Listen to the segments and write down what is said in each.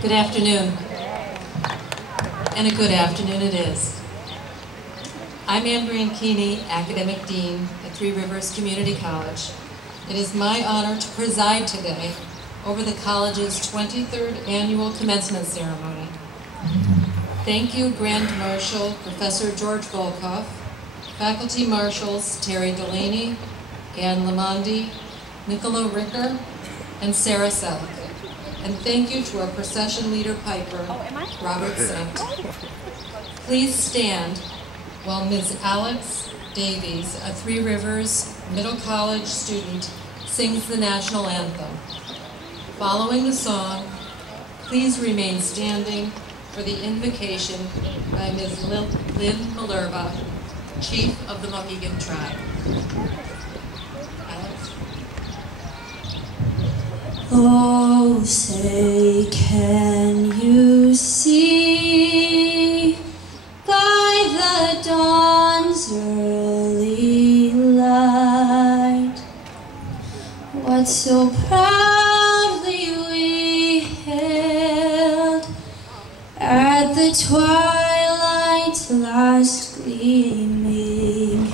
Good afternoon, and a good afternoon it is. I'm Ann Green Keeney, Academic Dean at Three Rivers Community College. It is my honor to preside today over the college's 23rd annual commencement ceremony. Thank you, Grand Marshal Professor George Volkoff, Faculty Marshals Terry Delaney, Ann Lamondi, Nicola Ricker, and Sarah Selleck. And thank you to our procession leader piper, Robert Sant. Please stand while Ms. Alex Davies, a Three Rivers Middle College student, sings the national anthem. Following the song, please remain standing for the invocation by Ms. Lynn Malerba, Chief of the Mohegan Tribe. Alex? Oh, say, can you see by the dawn's early light what so proudly we hailed at the twilight's last gleaming,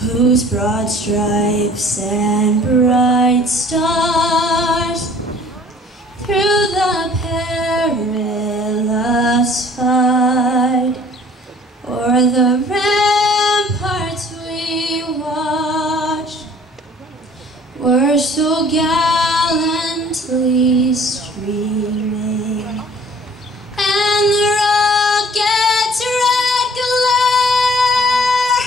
whose broad stripes and bright stars through the perilous fight o'er the ramparts we watched were so gallantly streaming, and the rocket's red glare,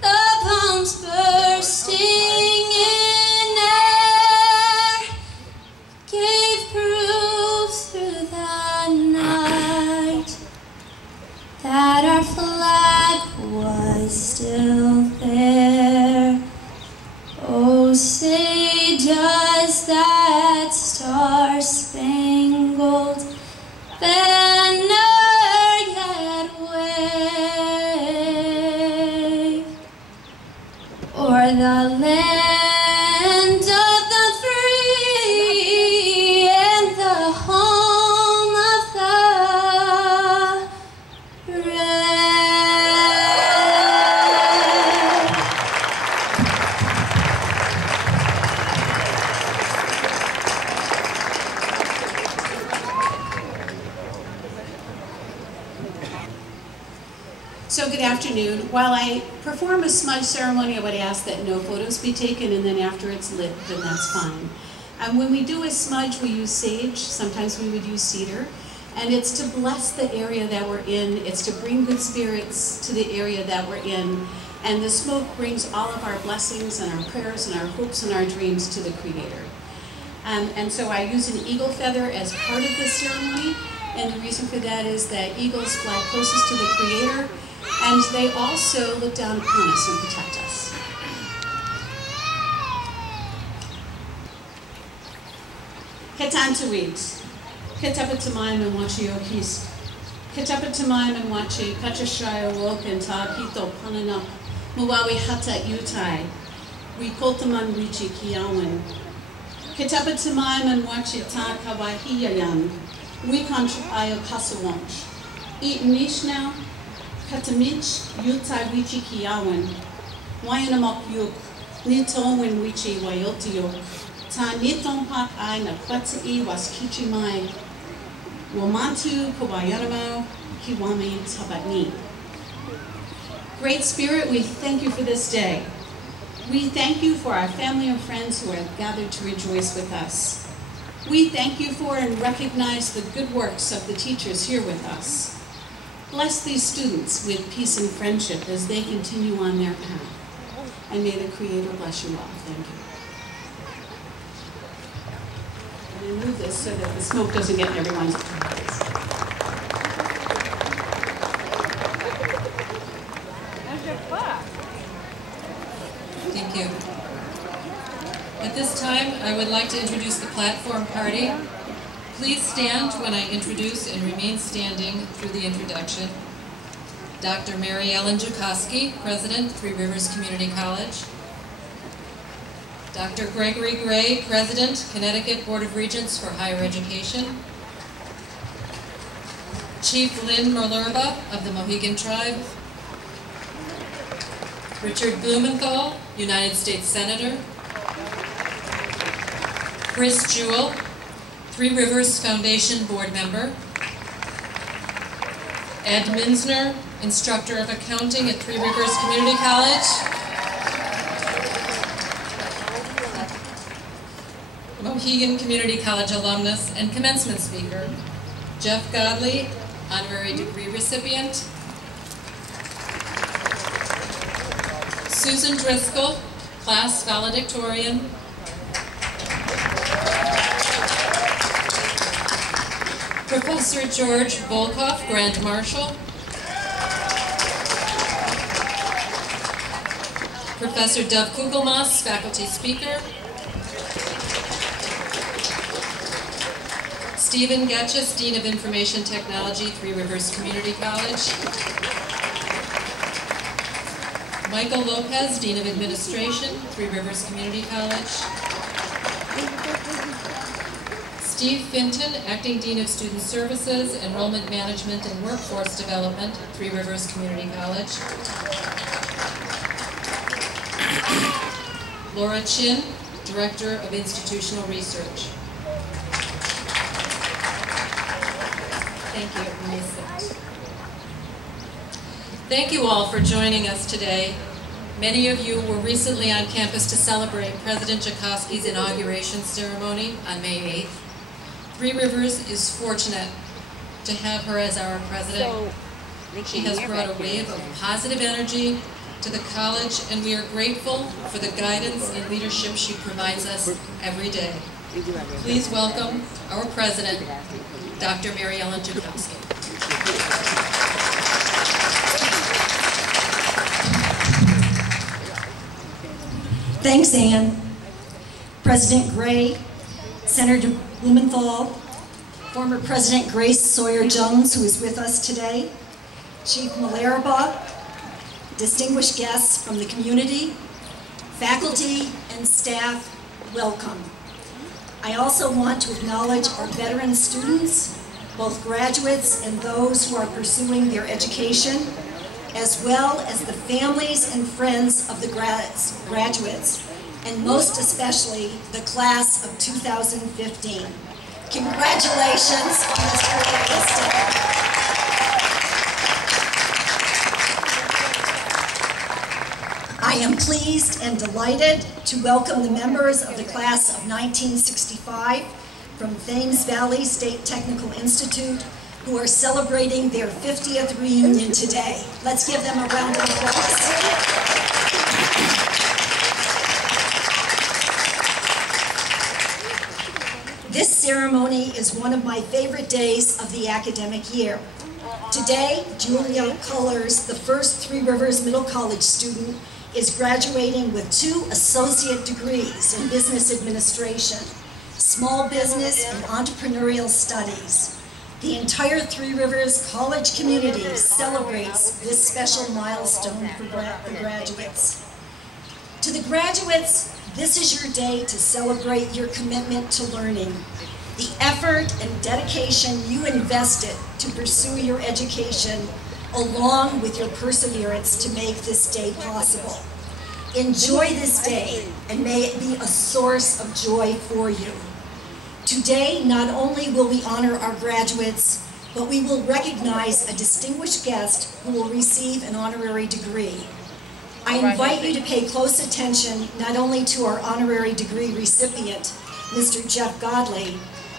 the bombs bursting in air, gave proof through the night that our flag was still there. Oh, say, does that star-spangled banner yet wave o'er the land of the free and the home of the brave? So good afternoon. While I perform a smudge ceremony, I would ask that no photos be taken, and then after it's lit, then that's fine. When we do a smudge, we use sage. Sometimes we would use cedar. And it's to bless the area that we're in. It's to bring good spirits to the area that we're in. And the smoke brings all of our blessings and our prayers and our hopes and our dreams to the Creator. And so I use an eagle feather as part of the ceremony. And the reason for that is that eagles fly closest to the Creator, and they also look down upon us and protect us. Ketantawit, ketapatamaim and wachi okis, ketapatamaim and wachi, kachashaya woke and ta pito pananak, muwawi hata utai, we koltaman wichi kiawan, ketapatamaim and wachi ta kawahiyayan, we contra ayo kasawonch, eat mish now. Katamich, Yutai Wichi Kiawan, Wayanamok Yuk, Nitowin Wichi Wayotio, Ta Niton Pak I Nakwati was Kichimai, Womantu Kawayanamo, Kiwami Tabatni. Great Spirit, we thank you for this day. We thank you for our family and friends who are gathered to rejoice with us. We thank you for and recognize the good works of the teachers here with us. Bless these students with peace and friendship as they continue on their path. And may the Creator bless you all. Thank you. I'm going to move this so that the smoke doesn't get in everyone's eyes. Thank you. At this time, I would like to introduce the platform party. Please stand when I introduce and remain standing through the introduction. Dr. Mary Ellen Jukoski, President, Three Rivers Community College. Dr. Gregory Gray, President, Connecticut Board of Regents for Higher Education. Chief Lynn Malerba of the Mohegan Tribe, Richard Blumenthal, United States Senator, Chris Jewell, Three Rivers Foundation Board Member, Ed Muenzner, Instructor of Accounting at Three Rivers Community College, Mohegan Community College alumnus and commencement speaker, Jeff Godley, honorary degree recipient, Susan Driscoll, class valedictorian, Professor George Volkoff, Grand Marshal, Professor Dov Kugelmas, faculty speaker, Stephen Getchis, Dean of Information Technology, Three Rivers Community College, Michael Lopez, Dean of Administration, Three Rivers Community College, Steve Finton, Acting Dean of Student Services, Enrollment Management and Workforce Development, Three Rivers Community College. Laura Chin, Director of Institutional Research. Thank you. Thank you all for joining us today. Many of you were recently on campus to celebrate President Jukoski's inauguration ceremony on May 8th. Three Rivers is fortunate to have her as our president. She has brought a wave of positive energy to the college, and we are grateful for the guidance and leadership she provides us every day. Please welcome our president, Dr. Mary Ellen Jukoski. Thanks, Ann. President Gray, Senator Blumenthal, former President Grace Sawyer Jones, who is with us today, Chief Malerba, distinguished guests from the community, faculty and staff, welcome. I also want to acknowledge our veteran students, both graduates and those who are pursuing their education, as well as the families and friends of the graduates, and most especially the class of 2015. Congratulations on this glorious day. I am pleased and delighted to welcome the members of the class of 1965 from Thames Valley State Technical Institute, who are celebrating their 50th reunion today. Let's give them a round of applause. This ceremony is one of my favorite days of the academic year. Today, Julia Cullers, the first Three Rivers Middle College student, is graduating with 2 associate degrees in business administration, small business, and entrepreneurial studies. The entire Three Rivers College community celebrates this special milestone for the graduates. To the graduates, this is your day to celebrate your commitment to learning, the effort and dedication you invested to pursue your education, along with your perseverance to make this day possible. Enjoy this day, and may it be a source of joy for you. Today, not only will we honor our graduates, but we will recognize a distinguished guest who will receive an honorary degree. I invite you to pay close attention not only to our honorary degree recipient, Mr. Jeff Godley,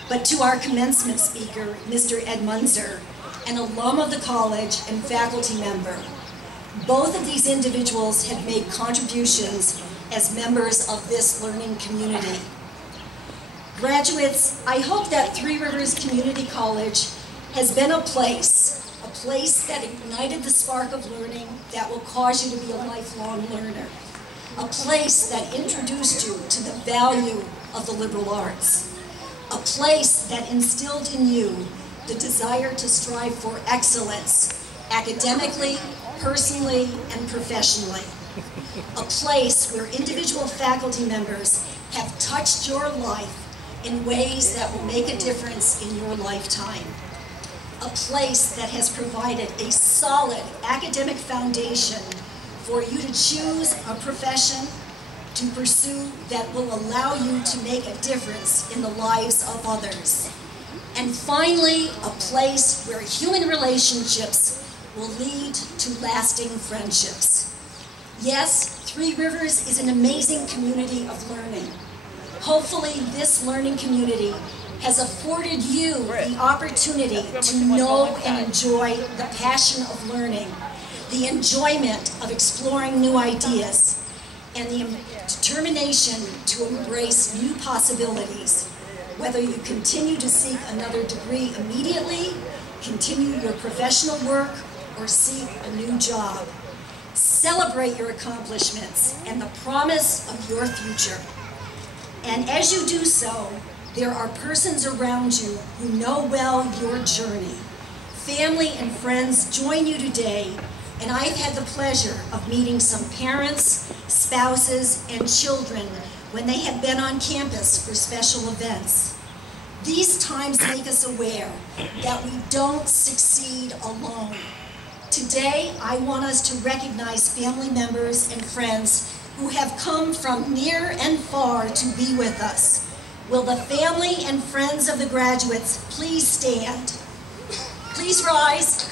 but to our commencement speaker, Mr. Ed Muenzner, an alum of the college and faculty member. Both of these individuals have made contributions as members of this learning community. Graduates, I hope that Three Rivers Community College has been a place that ignited the spark of learning that will cause you to be a lifelong learner. A place that introduced you to the value of the liberal arts. A place that instilled in you the desire to strive for excellence, academically, personally, and professionally. A place where individual faculty members have touched your life in ways that will make a difference in your lifetime. a place that has provided a solid academic foundation for you to choose a profession to pursue that will allow you to make a difference in the lives of others. And finally, a place where human relationships will lead to lasting friendships. Yes, Three Rivers is an amazing community of learning. Hopefully, this learning community has afforded you the opportunity to know and enjoy the passion of learning, the enjoyment of exploring new ideas, and the determination to embrace new possibilities. Whether you continue to seek another degree immediately, continue your professional work, or seek a new job. Celebrate your accomplishments and the promise of your future. And as you do so, there are persons around you who know well your journey. Family and friends join you today, and I've had the pleasure of meeting some parents, spouses, and children when they have been on campus for special events. These times make us aware that we don't succeed alone. Today, I want us to recognize family members and friends who have come from near and far to be with us. Will the family and friends of the graduates please stand? Please rise.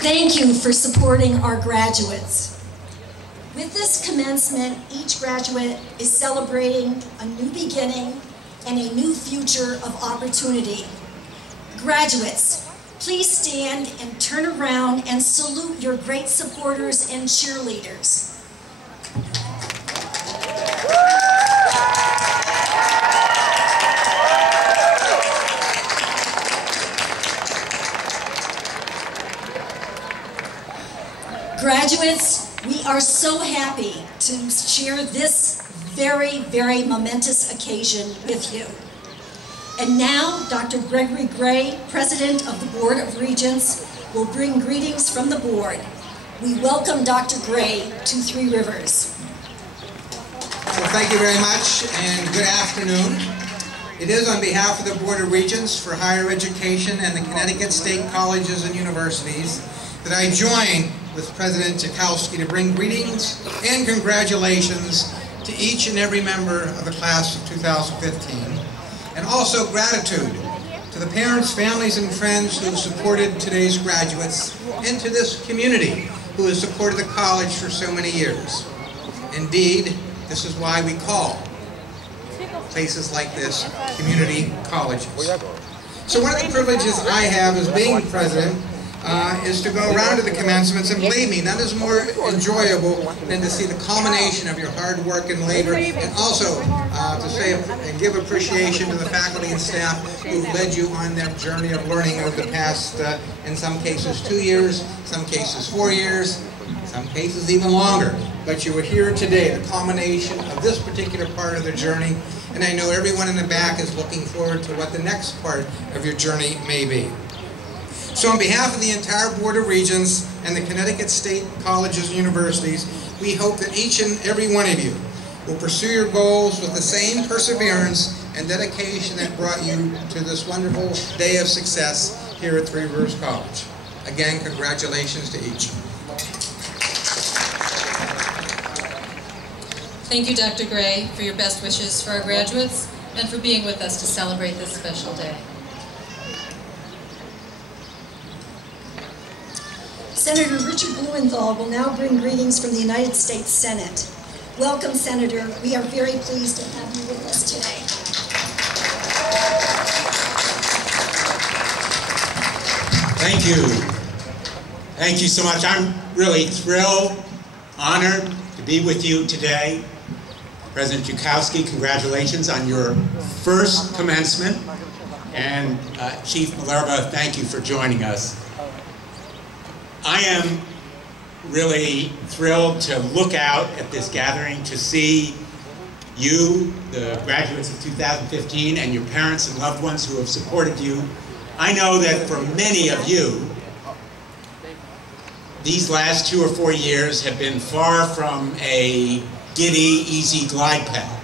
Thank you for supporting our graduates. With this commencement, each graduate is celebrating a new beginning and a new future of opportunity. Graduates, please stand and turn around and salute your great supporters and cheerleaders. Graduates, we are so happy to share this very, very momentous occasion with you. And now, Dr. Gregory Gray, President of the Board of Regents, will bring greetings from the board. We welcome Dr. Gray to Three Rivers. Well, thank you very much, and good afternoon. It is on behalf of the Board of Regents for Higher Education and the Connecticut State Colleges and Universities that I join with President Jukoski to bring greetings and congratulations to each and every member of the class of 2015, and also gratitude to the parents, families, and friends who have supported today's graduates, and to this community who has supported the college for so many years. Indeed, this is why we call places like this community colleges. So one of the privileges I have as being president is to go around to the commencements, and believe me, none is more enjoyable than to see the culmination of your hard work and labor, and also to say and give appreciation to the faculty and staff who've led you on that journey of learning over the past, in some cases 2 years, some cases 4 years, some cases even longer. But you were here today, the culmination of this particular part of the journey, and I know everyone in the back is looking forward to what the next part of your journey may be. So on behalf of the entire Board of Regents and the Connecticut State Colleges and Universities, we hope that each and every one of you will pursue your goals with the same perseverance and dedication that brought you to this wonderful day of success here at Three Rivers College. Again, congratulations to each. Thank you, Dr. Gray, for your best wishes for our graduates and for being with us to celebrate this special day. Senator Richard Blumenthal will now bring greetings from the United States Senate. Welcome, Senator. We are very pleased to have you with us today. Thank you. Thank you so much. I'm really thrilled, honored to be with you today. President Jukoski, congratulations on your first commencement. And Chief Malerba, thank you for joining us. I am really thrilled to look out at this gathering to see you, the graduates of 2015, and your parents and loved ones who have supported you. I know that for many of you, these last 2 or 4 years have been far from a giddy, easy glide path.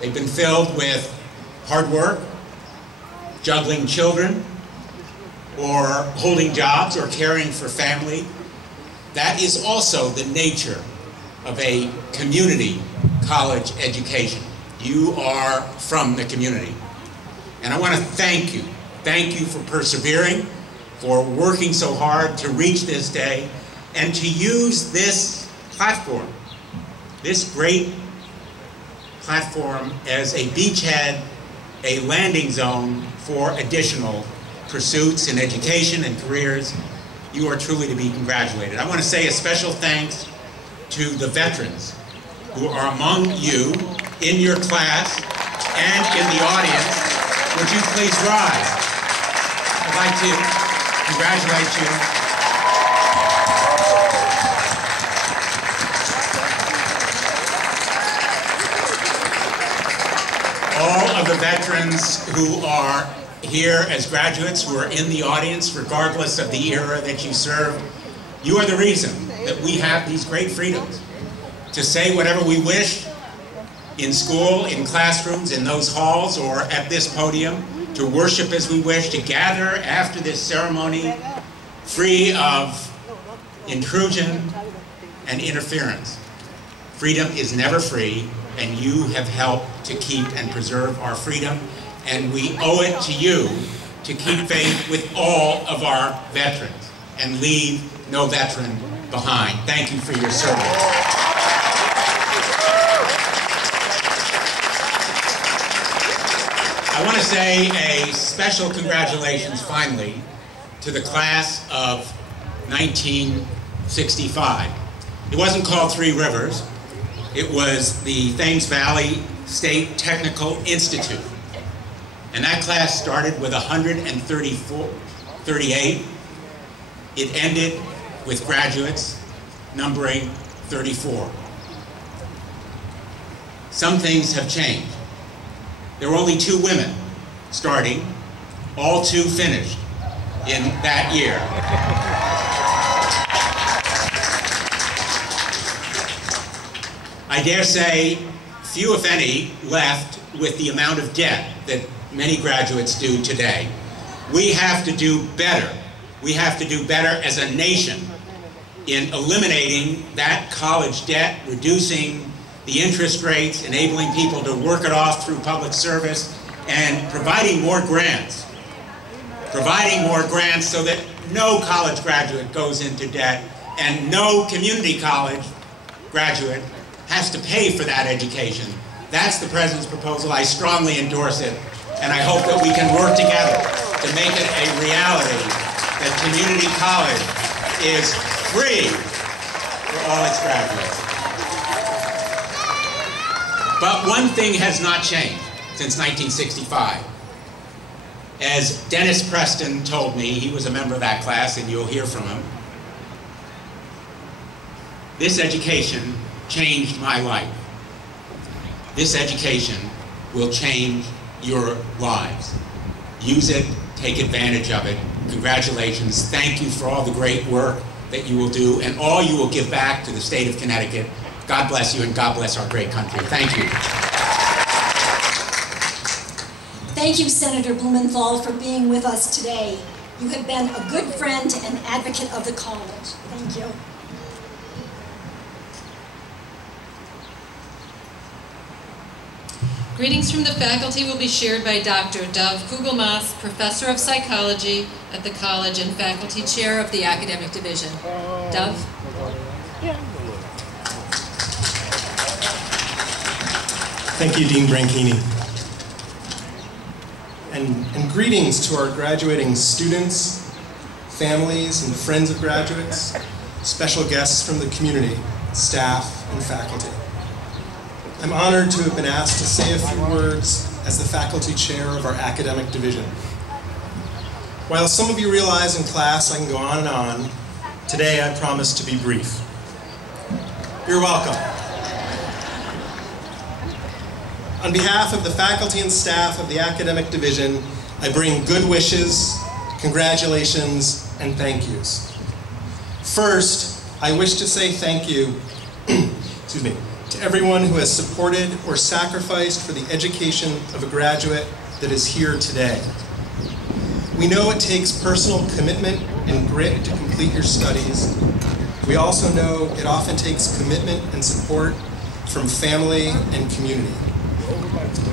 They've been filled with hard work, juggling children, or holding jobs or caring for family. That is also the nature of a community college education. You are from the community. And I want to thank you. Thank you for persevering, for working so hard to reach this day, and to use this platform, this great platform, as a beachhead, a landing zone for additional pursuits in education and careers. You are truly to be congratulated. I want to say a special thanks to the veterans who are among you in your class and in the audience. Would you please rise? I'd like to congratulate you. All of the veterans who are here as graduates, who are in the audience, regardless of the era that you served, you are the reason that we have these great freedoms to say whatever we wish in school, in classrooms, in those halls, or at this podium, to worship as we wish, to gather after this ceremony free of intrusion and interference. Freedom is never free, and you have helped to keep and preserve our freedom, and we owe it to you to keep faith with all of our veterans and leave no veteran behind. Thank you for your service. I want to say a special congratulations, finally, to the class of 1965. It wasn't called Three Rivers. It was the Thames Valley State Technical Institute. And that class started with 138. It ended with graduates numbering 34. Some things have changed. There were only 2 women starting, all 2 finished in that year. I dare say few, if any, left with the amount of debt that many graduates do today. We have to do better. We have to do better as a nation in eliminating that college debt, reducing the interest rates, enabling people to work it off through public service, and providing more grants. Providing more grants so that no college graduate goes into debt and no community college graduate has to pay for that education. That's the President's proposal. I strongly endorse it, and I hope that we can work together to make it a reality that community college is free for all its graduates. But one thing has not changed since 1965. As Dennis Preston told me, he was a member of that class, and you'll hear from him, this education changed my life. This education will change your lives. Use it, take advantage of it. Congratulations. Thank you for all the great work that you will do and all you will give back to the state of Connecticut. God bless you, and God bless our great country. Thank you. Thank you, Senator Blumenthal, for being with us today. You have been a good friend and advocate of the college. Thank you. Greetings from the faculty will be shared by Dr. Dov Kugelmas, Professor of Psychology at the college and Faculty Chair of the Academic Division. Dov? Thank you, Dean Branchini. And greetings to our graduating students, families, and friends of graduates, special guests from the community, staff, and faculty. I'm honored to have been asked to say a few words as the faculty chair of our academic division. While some of you realize in class I can go on and on, today I promise to be brief. You're welcome. On behalf of the faculty and staff of the academic division, I bring good wishes, congratulations, and thank yous. First, I wish to say thank you to everyone who has supported or sacrificed for the education of a graduate that is here today. We know it takes personal commitment and grit to complete your studies. We also know it often takes commitment and support from family and community.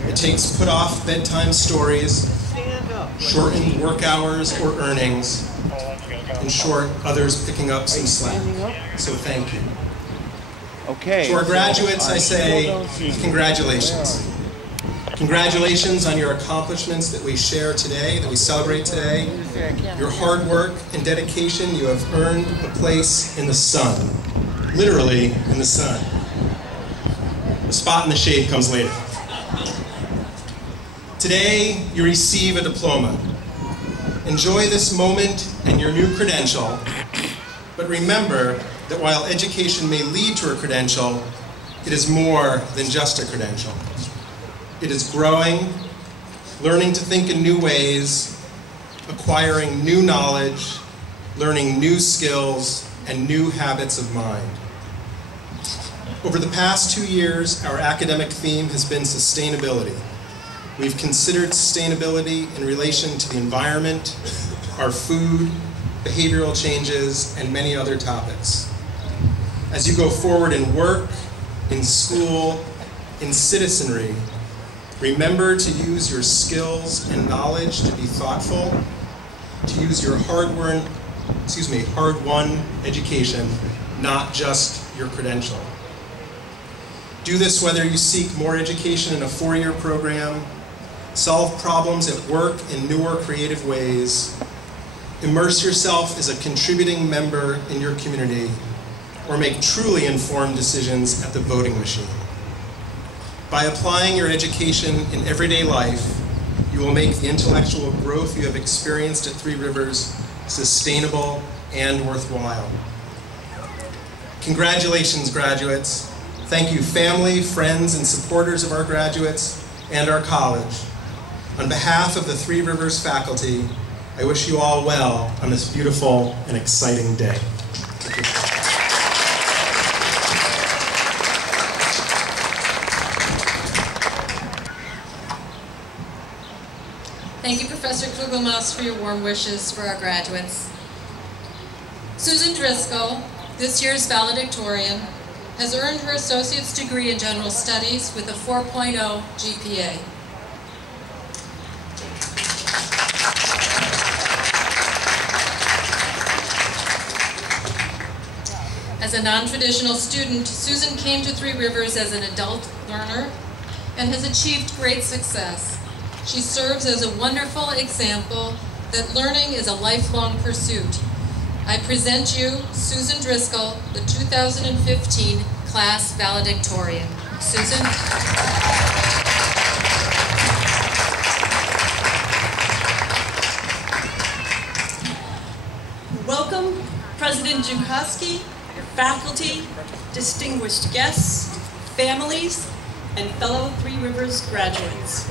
It takes put off bedtime stories, shortened work hours or earnings, in short, others picking up some slack. So thank you. Okay. To our graduates, I say congratulations. Congratulations on your accomplishments that we share today, that we celebrate today. Your hard work and dedication, you have earned a place in the sun. Literally in the sun. The spot in the shade comes later. Today, you receive a diploma. Enjoy this moment and your new credential, but remember that while education may lead to a credential, it is more than just a credential. It is growing, learning to think in new ways, acquiring new knowledge, learning new skills, and new habits of mind. Over the past 2 years, our academic theme has been sustainability. We've considered sustainability in relation to the environment, our food, behavioral changes, and many other topics. As you go forward in work, in school, in citizenry, remember to use your skills and knowledge to be thoughtful, to use your hard-won education, not just your credential. Do this whether you seek more education in a 4-year program, solve problems at work in newer creative ways, immerse yourself as a contributing member in your community, or make truly informed decisions at the voting machine. By applying your education in everyday life, you will make the intellectual growth you have experienced at Three Rivers sustainable and worthwhile. Congratulations, graduates. Thank you, family, friends, and supporters of our graduates and our college. On behalf of the Three Rivers faculty, I wish you all well on this beautiful and exciting day. Thank you. Thank you, Professor Klugelmoss, for your warm wishes for our graduates. Susan Driscoll, this year's valedictorian, has earned her associate's degree in general studies with a 4.0 GPA. As a non-traditional student, Susan came to Three Rivers as an adult learner and has achieved great success. She serves as a wonderful example that learning is a lifelong pursuit. I present you Susan Driscoll, the 2015 class valedictorian. Susan. Welcome, President Jukoski, faculty, distinguished guests, families, and fellow Three Rivers graduates.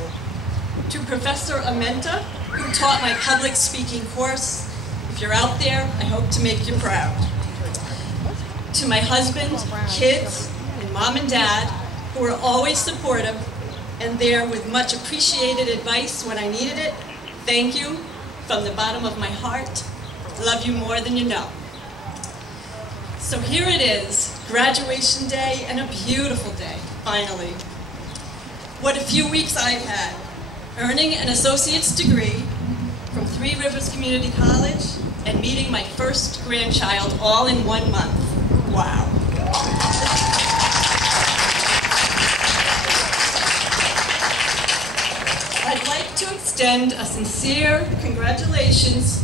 To Professor Amenta, who taught my public speaking course, if you're out there, I hope to make you proud. To my husband, kids, and mom and dad, who were always supportive and there with much appreciated advice when I needed it, thank you from the bottom of my heart. Love you more than you know. So here it is, graduation day, and a beautiful day, finally. What a few weeks I've had, earning an associate's degree from Three Rivers Community College and meeting my first grandchild all in 1 month. Wow. I'd like to extend a sincere congratulations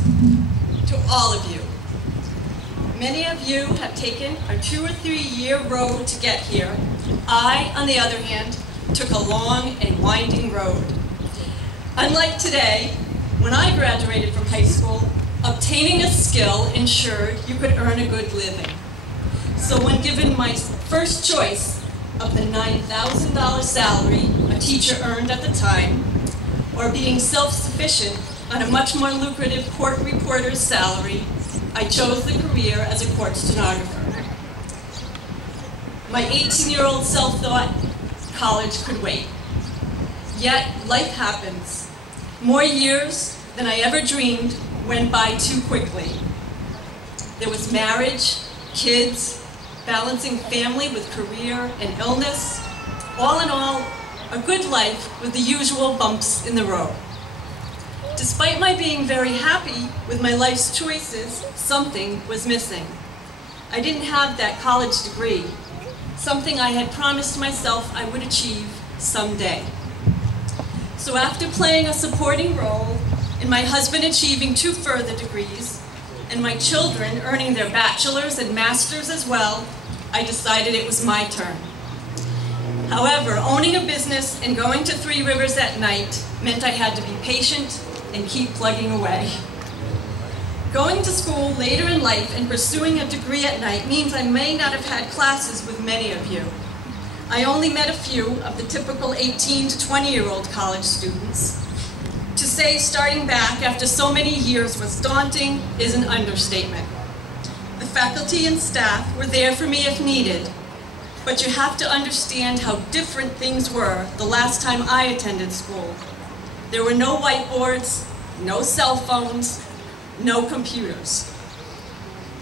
to all of you. Many of you have taken a 2 or 3 year road to get here. I, on the other hand, took a long and winding road. Unlike today, when I graduated from high school, obtaining a skill ensured you could earn a good living. So when given my first choice of the $9,000 salary a teacher earned at the time, or being self-sufficient on a much more lucrative court reporter's salary, I chose the career as a court stenographer. My 18-year-old self thought college could wait. Yet, life happens. More years than I ever dreamed went by too quickly. There was marriage, kids, balancing family with career and illness. All in all, a good life with the usual bumps in the road. Despite my being very happy with my life's choices, something was missing. I didn't have that college degree, something I had promised myself I would achieve someday. So after playing a supporting role in my husband achieving 2 further degrees, and my children earning their bachelor's and master's as well, I decided it was my turn. However, owning a business and going to Three Rivers at night meant I had to be patient and keep plugging away. Going to school later in life and pursuing a degree at night means I may not have had classes with many of you. I only met a few of the typical 18 to 20-year-old college students. To say starting back after so many years was daunting is an understatement. The faculty and staff were there for me if needed, but you have to understand how different things were the last time I attended school. There were no whiteboards, no cell phones, no computers.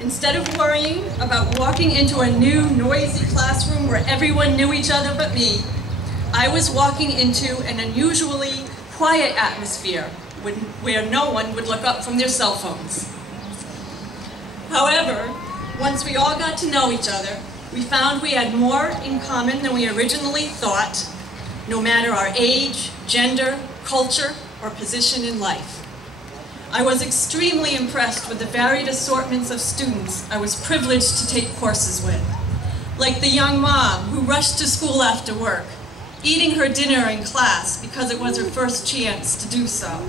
Instead of worrying about walking into a new, noisy classroom where everyone knew each other but me, I was walking into an unusually quiet atmosphere where no one would look up from their cell phones. However, once we all got to know each other, we found we had more in common than we originally thought, no matter our age, gender, culture, or position in life. I was extremely impressed with the varied assortments of students I was privileged to take courses with, like the young mom who rushed to school after work, eating her dinner in class because it was her first chance to do so,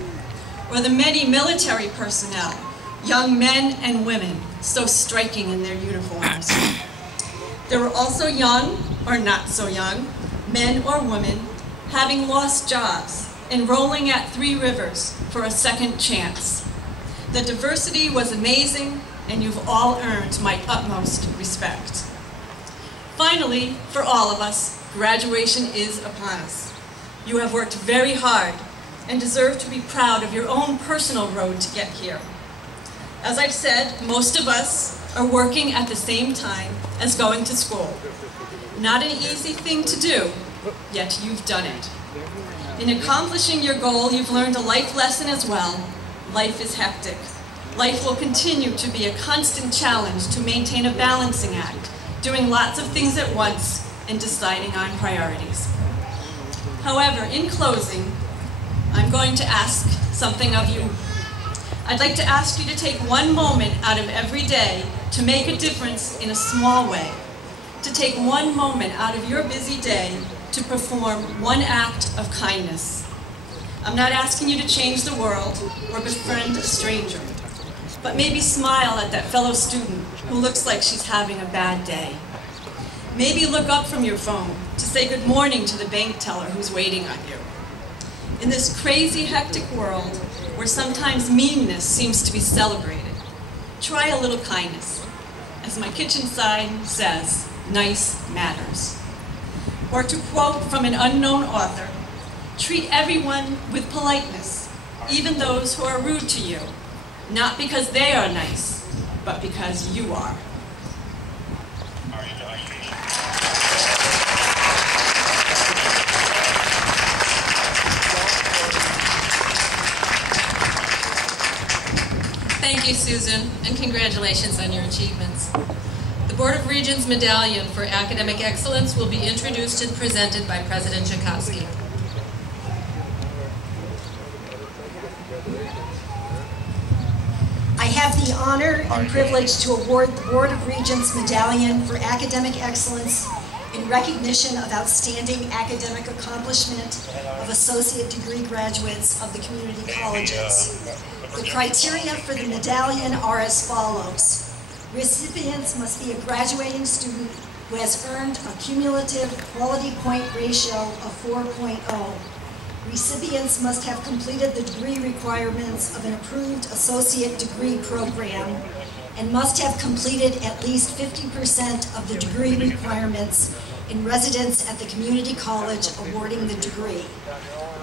or the many military personnel, young men and women, so striking in their uniforms. There were also young, or not so young, men or women having lost jobs, enrolling at Three Rivers for a second chance. The diversity was amazing, and you've all earned my utmost respect. Finally, for all of us, graduation is upon us. You have worked very hard and deserve to be proud of your own personal road to get here. As I've said, most of us are working at the same time as going to school. Not an easy thing to do, yet you've done it. In accomplishing your goal, you've learned a life lesson as well. Life is hectic. Life will continue to be a constant challenge to maintain a balancing act, doing lots of things at once and deciding on priorities. However, in closing, I'm going to ask something of you. I'd like to ask you to take one moment out of every day to make a difference in a small way, to take one moment out of your busy day to perform one act of kindness. I'm not asking you to change the world or befriend a stranger, but maybe smile at that fellow student who looks like she's having a bad day. Maybe look up from your phone to say good morning to the bank teller who's waiting on you. In this crazy, hectic world where sometimes meanness seems to be celebrated, try a little kindness. As my kitchen sign says, nice matters. Or to quote from an unknown author, treat everyone with politeness, even those who are rude to you, not because they are nice, but because you are. Thank you, Susan, and congratulations on your achievements. The Board of Regents Medallion for Academic Excellence will be introduced and presented by President Jukoski. I have the honor and privilege to award the Board of Regents Medallion for Academic Excellence in recognition of outstanding academic accomplishment of associate degree graduates of the community colleges. The criteria for the medallion are as follows. Recipients must be a graduating student who has earned a cumulative quality point ratio of 4.0. Recipients must have completed the degree requirements of an approved associate degree program, and must have completed at least 50% of the degree requirements in residence at the community college awarding the degree.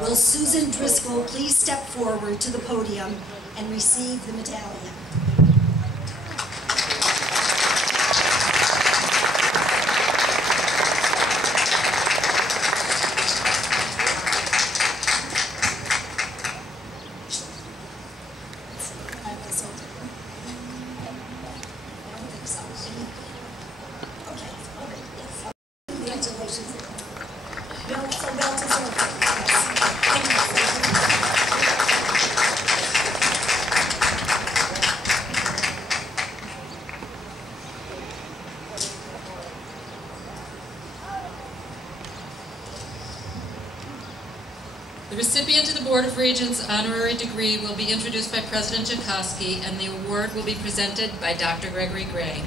Will Susan Driscoll please step forward to the podium and receive the medallion? The recipient of the Board of Regents honorary degree will be introduced by President Jukoski, and the award will be presented by Dr. Gregory Gray.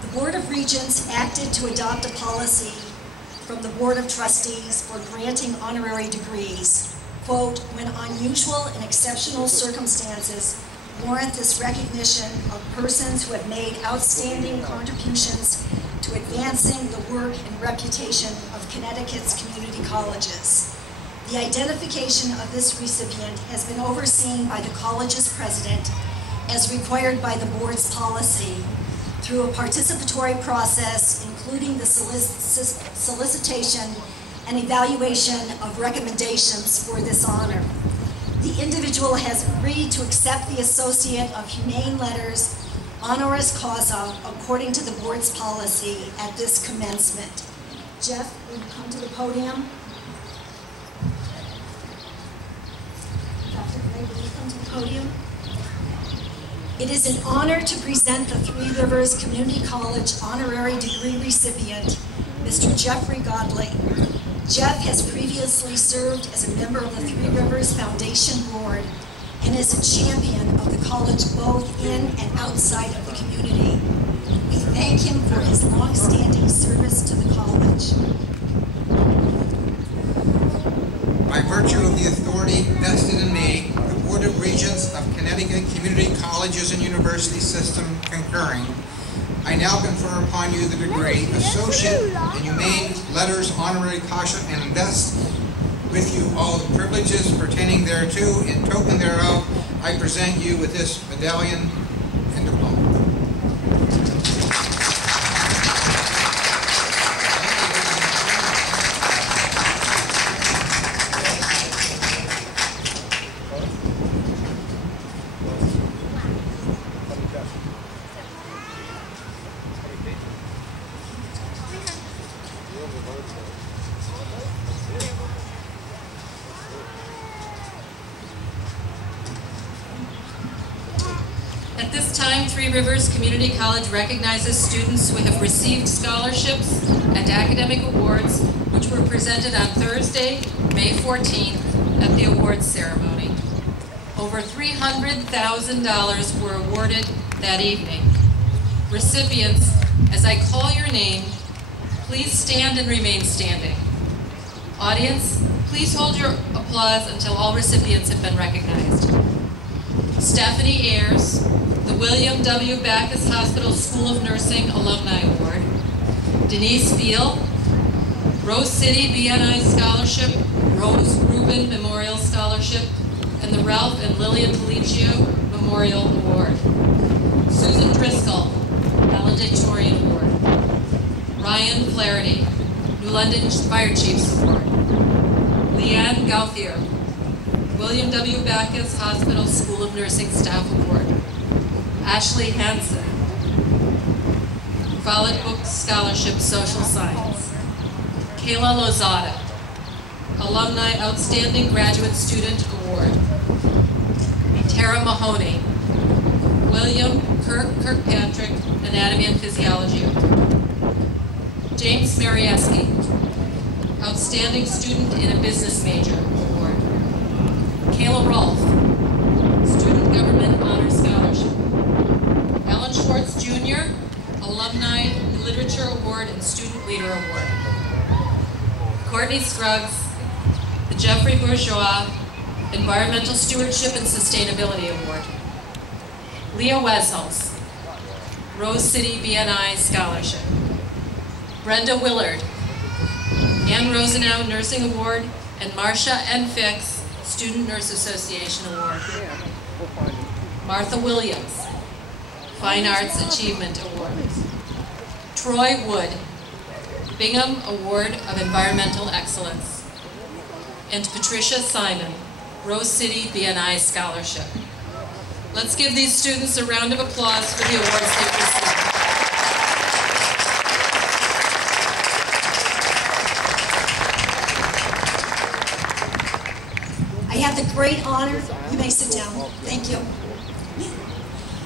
The Board of Regents acted to adopt a policy from the Board of Trustees for granting honorary degrees. Quote, when unusual and exceptional circumstances warrant this recognition of persons who have made outstanding contributions to advancing the work and reputation of Connecticut's community colleges. The identification of this recipient has been overseen by the college's president as required by the board's policy through a participatory process, including the solicitation and evaluation of recommendations for this honor. The individual has agreed to accept the Associate of Humane Letters honoris causa according to the board's policy at this commencement. Jeff, will you come to the podium? Dr. Gray, will you come to the podium? It is an honor to present the Three Rivers Community College honorary degree recipient, Mr. Jeffrey Godley. Jeff has previously served as a member of the Three Rivers Foundation Board and is a champion of the college both in and outside of the community. We thank him for his long-standing service to the college. By virtue of the authority vested in me, the Board of Regents of Connecticut Community Colleges and University System concurring, I now confer upon you the degree Associate in Humane Letters honorary causa and invest with you all the privileges pertaining thereto. In token thereof, I present you with this medallion and diploma. At this time, Three Rivers Community College recognizes students who have received scholarships and academic awards, which were presented on Thursday, May 14th, at the awards ceremony. Over $300,000 were awarded that evening. Recipients, as I call your name, please stand and remain standing. Audience, please hold your applause until all recipients have been recognized. Stephanie Ayers, the William W. Backus Hospital School of Nursing Alumni Award. Denise Veal, Rose City BNI Scholarship, Rose Rubin Memorial Scholarship, and the Ralph and Lillian Pelliccio Memorial Award. Susan Driscoll, Valedictorian Award. Ryan Flaherty, New London Fire Chiefs Award. Leanne Gauthier, William W. Backus Hospital School of Nursing Staff Award. Ashley Hansen, Follett Book Scholarship Social Science. Kayla Lozada, Alumni Outstanding Graduate Student Award. Tara Mahoney, William Kirkpatrick Anatomy and Physiology Award. James Marieski, Outstanding Student in a Business Major Award. Kayla Rolfe, Student Government Honor Scholarship. Ellen Schwartz Jr., Alumni Leader Award. Courtney Scruggs, the Jeffrey Bourgeois Environmental Stewardship and Sustainability Award. Leah Wesels, Rose City BNI Scholarship. Brenda Willard, Ann Rosenau Nursing Award, and Marcia N. Fix Student Nurse Association Award. Martha Williams, Fine Arts Achievement Award. Troy Wood, Bingham Award of Environmental Excellence. And Patricia Simon, Rose City BNI Scholarship. Let's give these students a round of applause for the awards they've received. I have the great honor, you may sit down, thank you.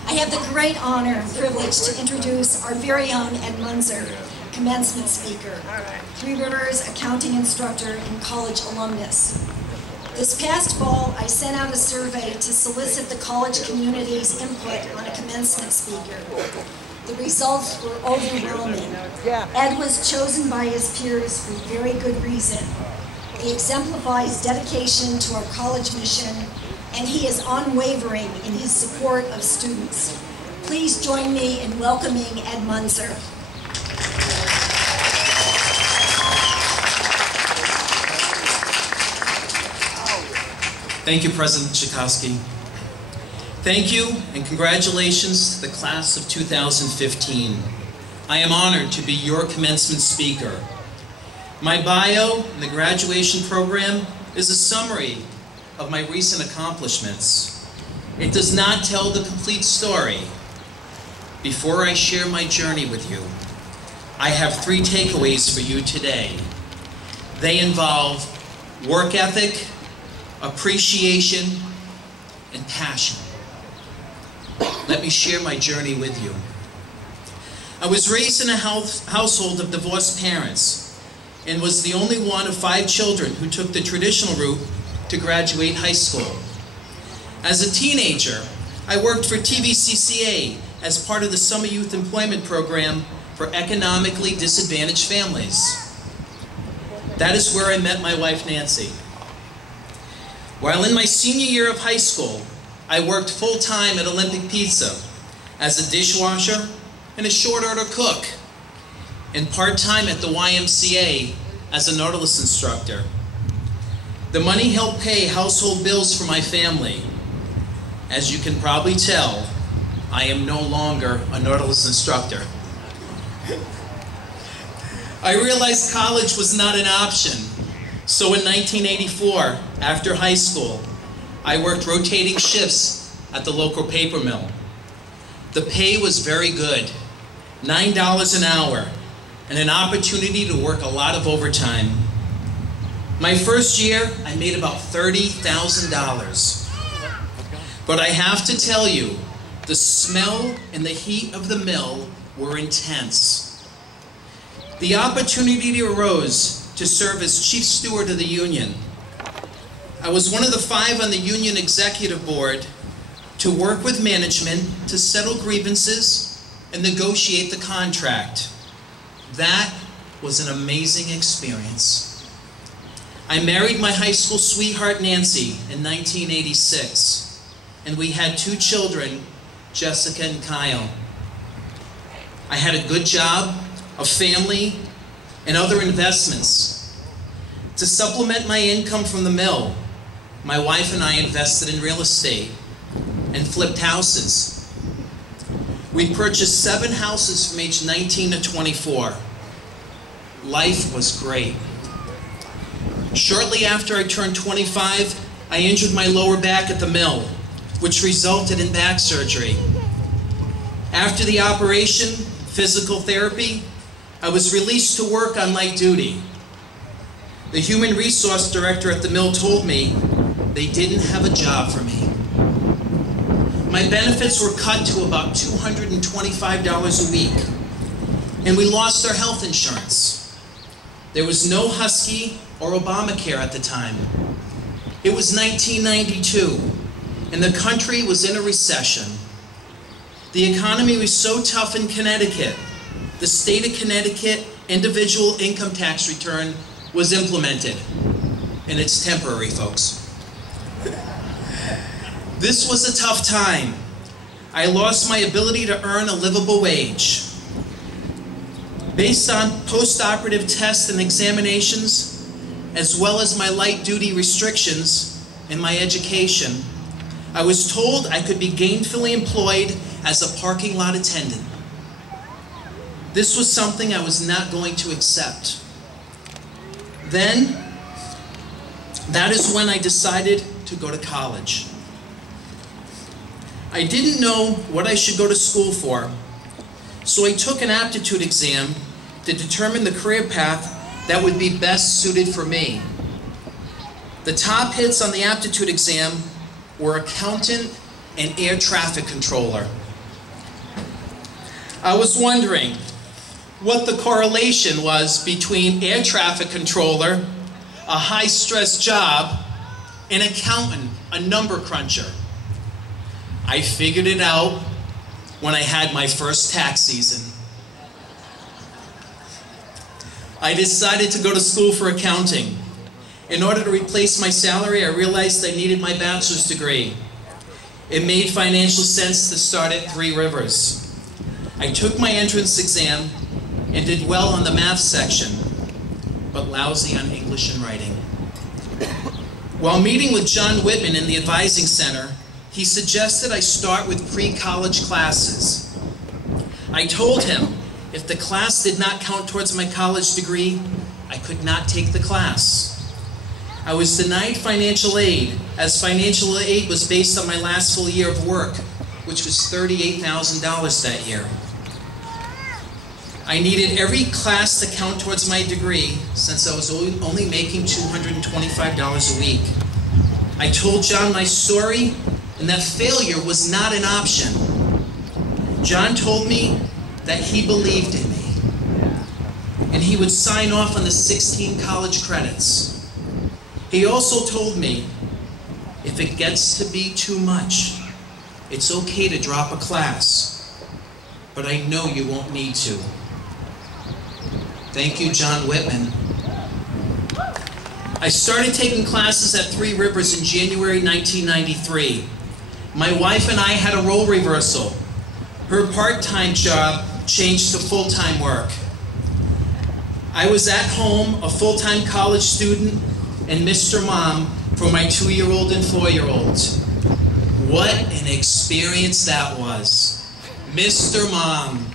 I have the great honor and privilege to introduce our very own Ed Muenzner, commencement speaker, Three Rivers accounting instructor and college alumnus. This past fall, I sent out a survey to solicit the college community's input on a commencement speaker. The results were overwhelming. Ed was chosen by his peers for very good reason. He exemplifies dedication to our college mission, and he is unwavering in his support of students. Please join me in welcoming Ed Muenzner. Thank you, President Jukoski. Thank you and congratulations to the class of 2015. I am honored to be your commencement speaker. My bio in the graduation program is a summary of my recent accomplishments. It does not tell the complete story. Before I share my journey with you, I have 3 takeaways for you today. They involve work ethic, appreciation, and passion. Let me share my journey with you. I was raised in a household of divorced parents and was the only one of 5 children who took the traditional route to graduate high school. As a teenager, I worked for TVCCA as part of the Summer Youth Employment Program for economically disadvantaged families. That is where I met my wife, Nancy. While in my senior year of high school, I worked full-time at Olympic Pizza as a dishwasher and a short-order cook, and part-time at the YMCA as a Nautilus instructor. The money helped pay household bills for my family. As you can probably tell, I am no longer a Nautilus instructor. I realized college was not an option. So in 1984, after high school, I worked rotating shifts at the local paper mill. The pay was very good, $9 an hour, and an opportunity to work a lot of overtime. My first year, I made about $30,000. But I have to tell you, the smell and the heat of the mill were intense. The opportunity arose to serve as chief steward of the union. I was one of the 5 on the union executive board to work with management to settle grievances and negotiate the contract. That was an amazing experience. I married my high school sweetheart, Nancy, in 1986, and we had 2 children, Jessica and Kyle. I had a good job, a family, and other investments. To supplement my income from the mill, my wife and I invested in real estate and flipped houses. We purchased 7 houses from age 19 to 24. Life was great. Shortly after I turned 25, I injured my lower back at the mill, which resulted in back surgery. After the operation, physical therapy, I was released to work on light duty. The human resource director at the mill told me they didn't have a job for me. My benefits were cut to about $225 a week, and we lost our health insurance. There was no Husky or Obamacare at the time. It was 1992, and the country was in a recession. The economy was so tough in Connecticut, the state of Connecticut individual income tax return was implemented. And it's temporary, folks. This was a tough time. I lost my ability to earn a livable wage. Based on post-operative tests and examinations, as well as my light-duty restrictions in my education, I was told I could be gainfully employed as a parking lot attendant. This was something I was not going to accept. Then, that is when I decided to go to college. I didn't know what I should go to school for, so I took an aptitude exam to determine the career path that would be best suited for me. The top hits on the aptitude exam were accountant and air traffic controller. I was wondering what the correlation was between air traffic controller, a high-stress job, and accountant, a number cruncher. I figured it out when I had my first tax season. I decided to go to school for accounting. In order to replace my salary, I realized I needed my bachelor's degree. It made financial sense to start at Three Rivers. I took my entrance exam and did well on the math section, but lousy on English and writing. While meeting with John Whitman in the Advising Center, he suggested I start with pre-college classes. I told him if the class did not count towards my college degree, I could not take the class. I was denied financial aid, as financial aid was based on my last full year of work, which was $38,000 that year. I needed every class to count towards my degree, since I was only making $225 a week. I told John my story, and that failure was not an option. John told me that he believed in me, and he would sign off on the 16 college credits. He also told me, if it gets to be too much, it's okay to drop a class, but I know you won't need to. Thank you, John Whitman. I started taking classes at Three Rivers in January 1993. My wife and I had a role reversal. Her part-time job changed to full-time work. I was at home, a full-time college student, and Mr. Mom for my 2-year-old and 4-year-old. What an experience that was. Mr. Mom.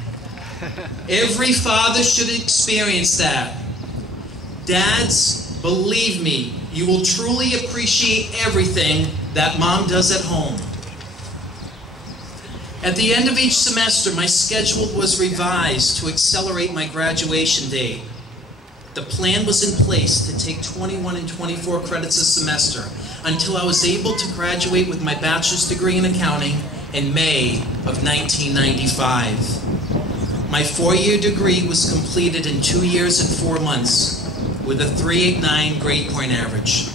Every father should experience that. Dads, believe me, you will truly appreciate everything that Mom does at home. At the end of each semester, my schedule was revised to accelerate my graduation date. The plan was in place to take 21 and 24 credits a semester until I was able to graduate with my bachelor's degree in accounting in May of 1995. My 4-year degree was completed in 2 years and 4 months with a 3.89 grade point average.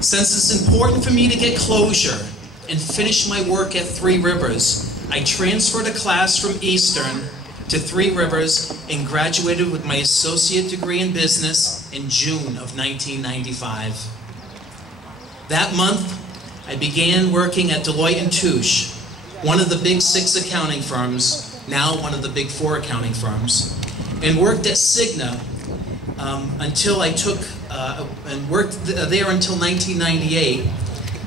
Since it's important for me to get closure and finish my work at Three Rivers, I transferred a class from Eastern to Three Rivers and graduated with my associate degree in business in June of 1995. That month, I began working at Deloitte & Touche, one of the big 6 accounting firms, now one of the big 4 accounting firms, and worked at Cigna until I took, and worked there until 1998,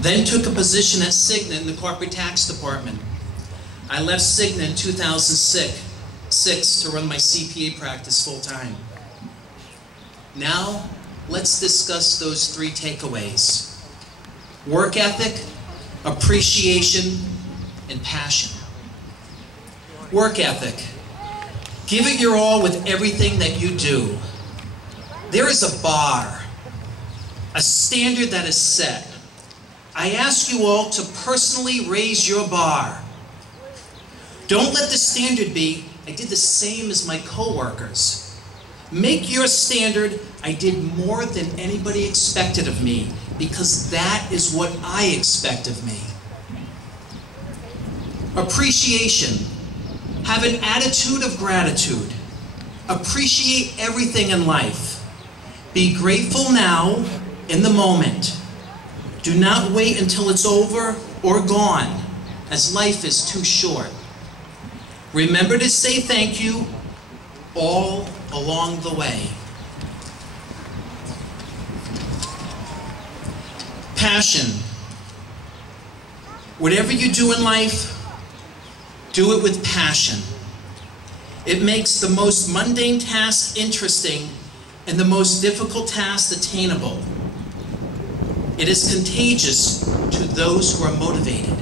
then took a position at Cigna in the corporate tax department. I left Cigna in 2006 to run my CPA practice full-time. Now, let's discuss those 3 takeaways. Work ethic, appreciation, and passion. Work ethic. Give it your all with everything that you do. There is a bar, a standard that is set. I ask you all to personally raise your bar. Don't let the standard be, I did the same as my coworkers. Make your standard, I did more than anybody expected of me, because that is what I expect of me. Appreciation. Have an attitude of gratitude. Appreciate everything in life. Be grateful now, in the moment. Do not wait until it's over or gone, as life is too short. Remember to say thank you all along the way. Passion. Whatever you do in life, do it with passion. It makes the most mundane task interesting and the most difficult task attainable. It is contagious to those who are motivated.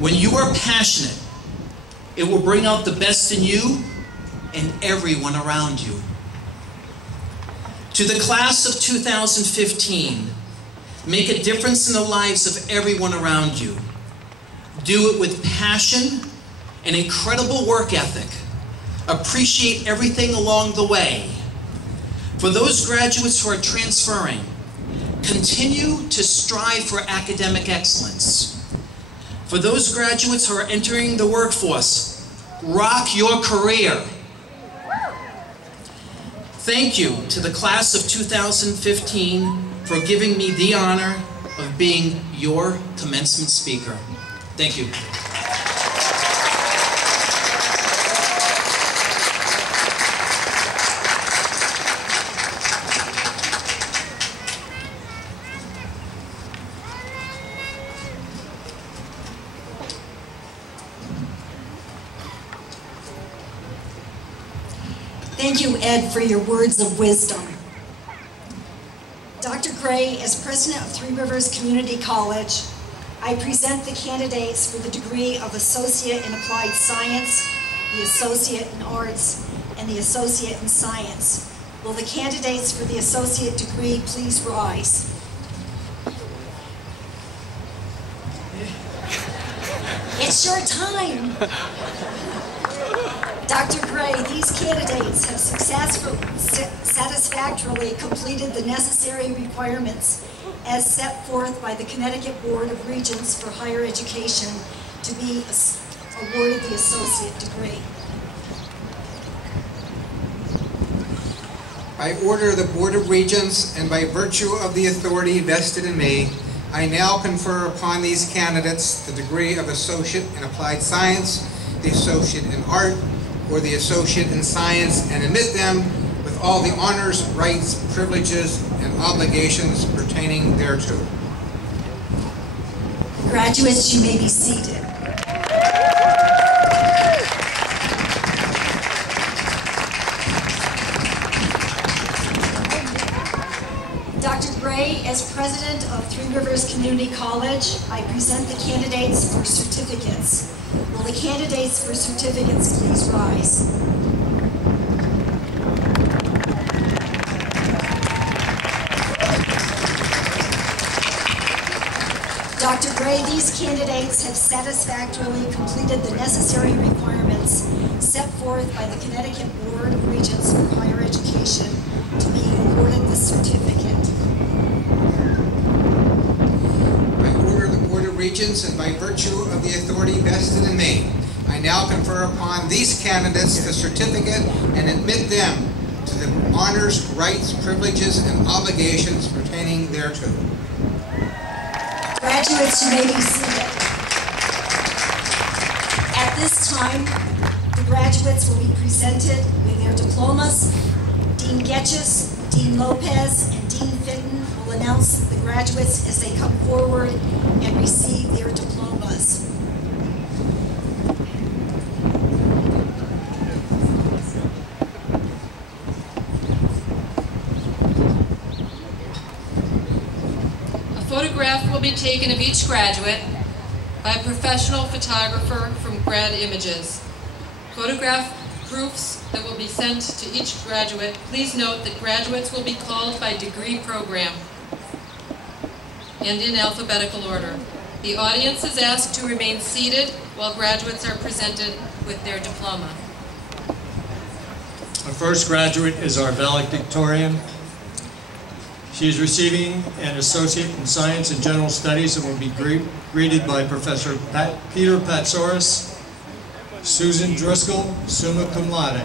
When you are passionate, it will bring out the best in you and everyone around you. To the class of 2015, make a difference in the lives of everyone around you. Do it with passion and incredible work ethic. Appreciate everything along the way. For those graduates who are transferring, continue to strive for academic excellence. For those graduates who are entering the workforce, rock your career. Thank you to the class of 2015 for giving me the honor of being your commencement speaker. Thank you. Thank you, Ed, for your words of wisdom. Dr. Gray, as president of Three Rivers Community College, I present the candidates for the degree of Associate in Applied Science, the Associate in Arts, and the Associate in Science. Will the candidates for the Associate degree please rise? It's your time. Dr. Gray, these candidates have satisfactorily completed the necessary requirements as set forth by the Connecticut Board of Regents for Higher Education to be awarded the associate degree. By order of the Board of Regents and by virtue of the authority vested in me, I now confer upon these candidates the degree of Associate in Applied Science, the Associate in Art, or the Associate in Science, and admit them with all the honors, rights, privileges, and obligations pertaining thereto. Graduates, you may be seated. Dr. Gray, as president of Three Rivers Community College, I present the candidates for certificates. Will the candidates for certificates please rise? Dr. Gray, these candidates have satisfactorily completed the necessary requirements set forth by the Connecticut Board of Regents for Higher Education to be awarded the certificate. Regents and by virtue of the authority vested in me, I now confer upon these candidates the certificate and admit them to the honors, rights, privileges, and obligations pertaining thereto. Graduates, you may be seated. At this time, the graduates will be presented with their diplomas. Dean Getches, Dean Lopez, and Dean Fitton will announce the graduates as they come forward and receive their diplomas. A photograph will be taken of each graduate by a professional photographer from Grad Images. Photograph proofs that will be sent to each graduate. Please note that graduates will be called by degree program and in alphabetical order. The audience is asked to remain seated while graduates are presented with their diploma. Our first graduate is our valedictorian. She is receiving an Associate in Science and General Studies and will be greeted by Professor Peter Patsoris, Susan Driscoll, summa cum laude.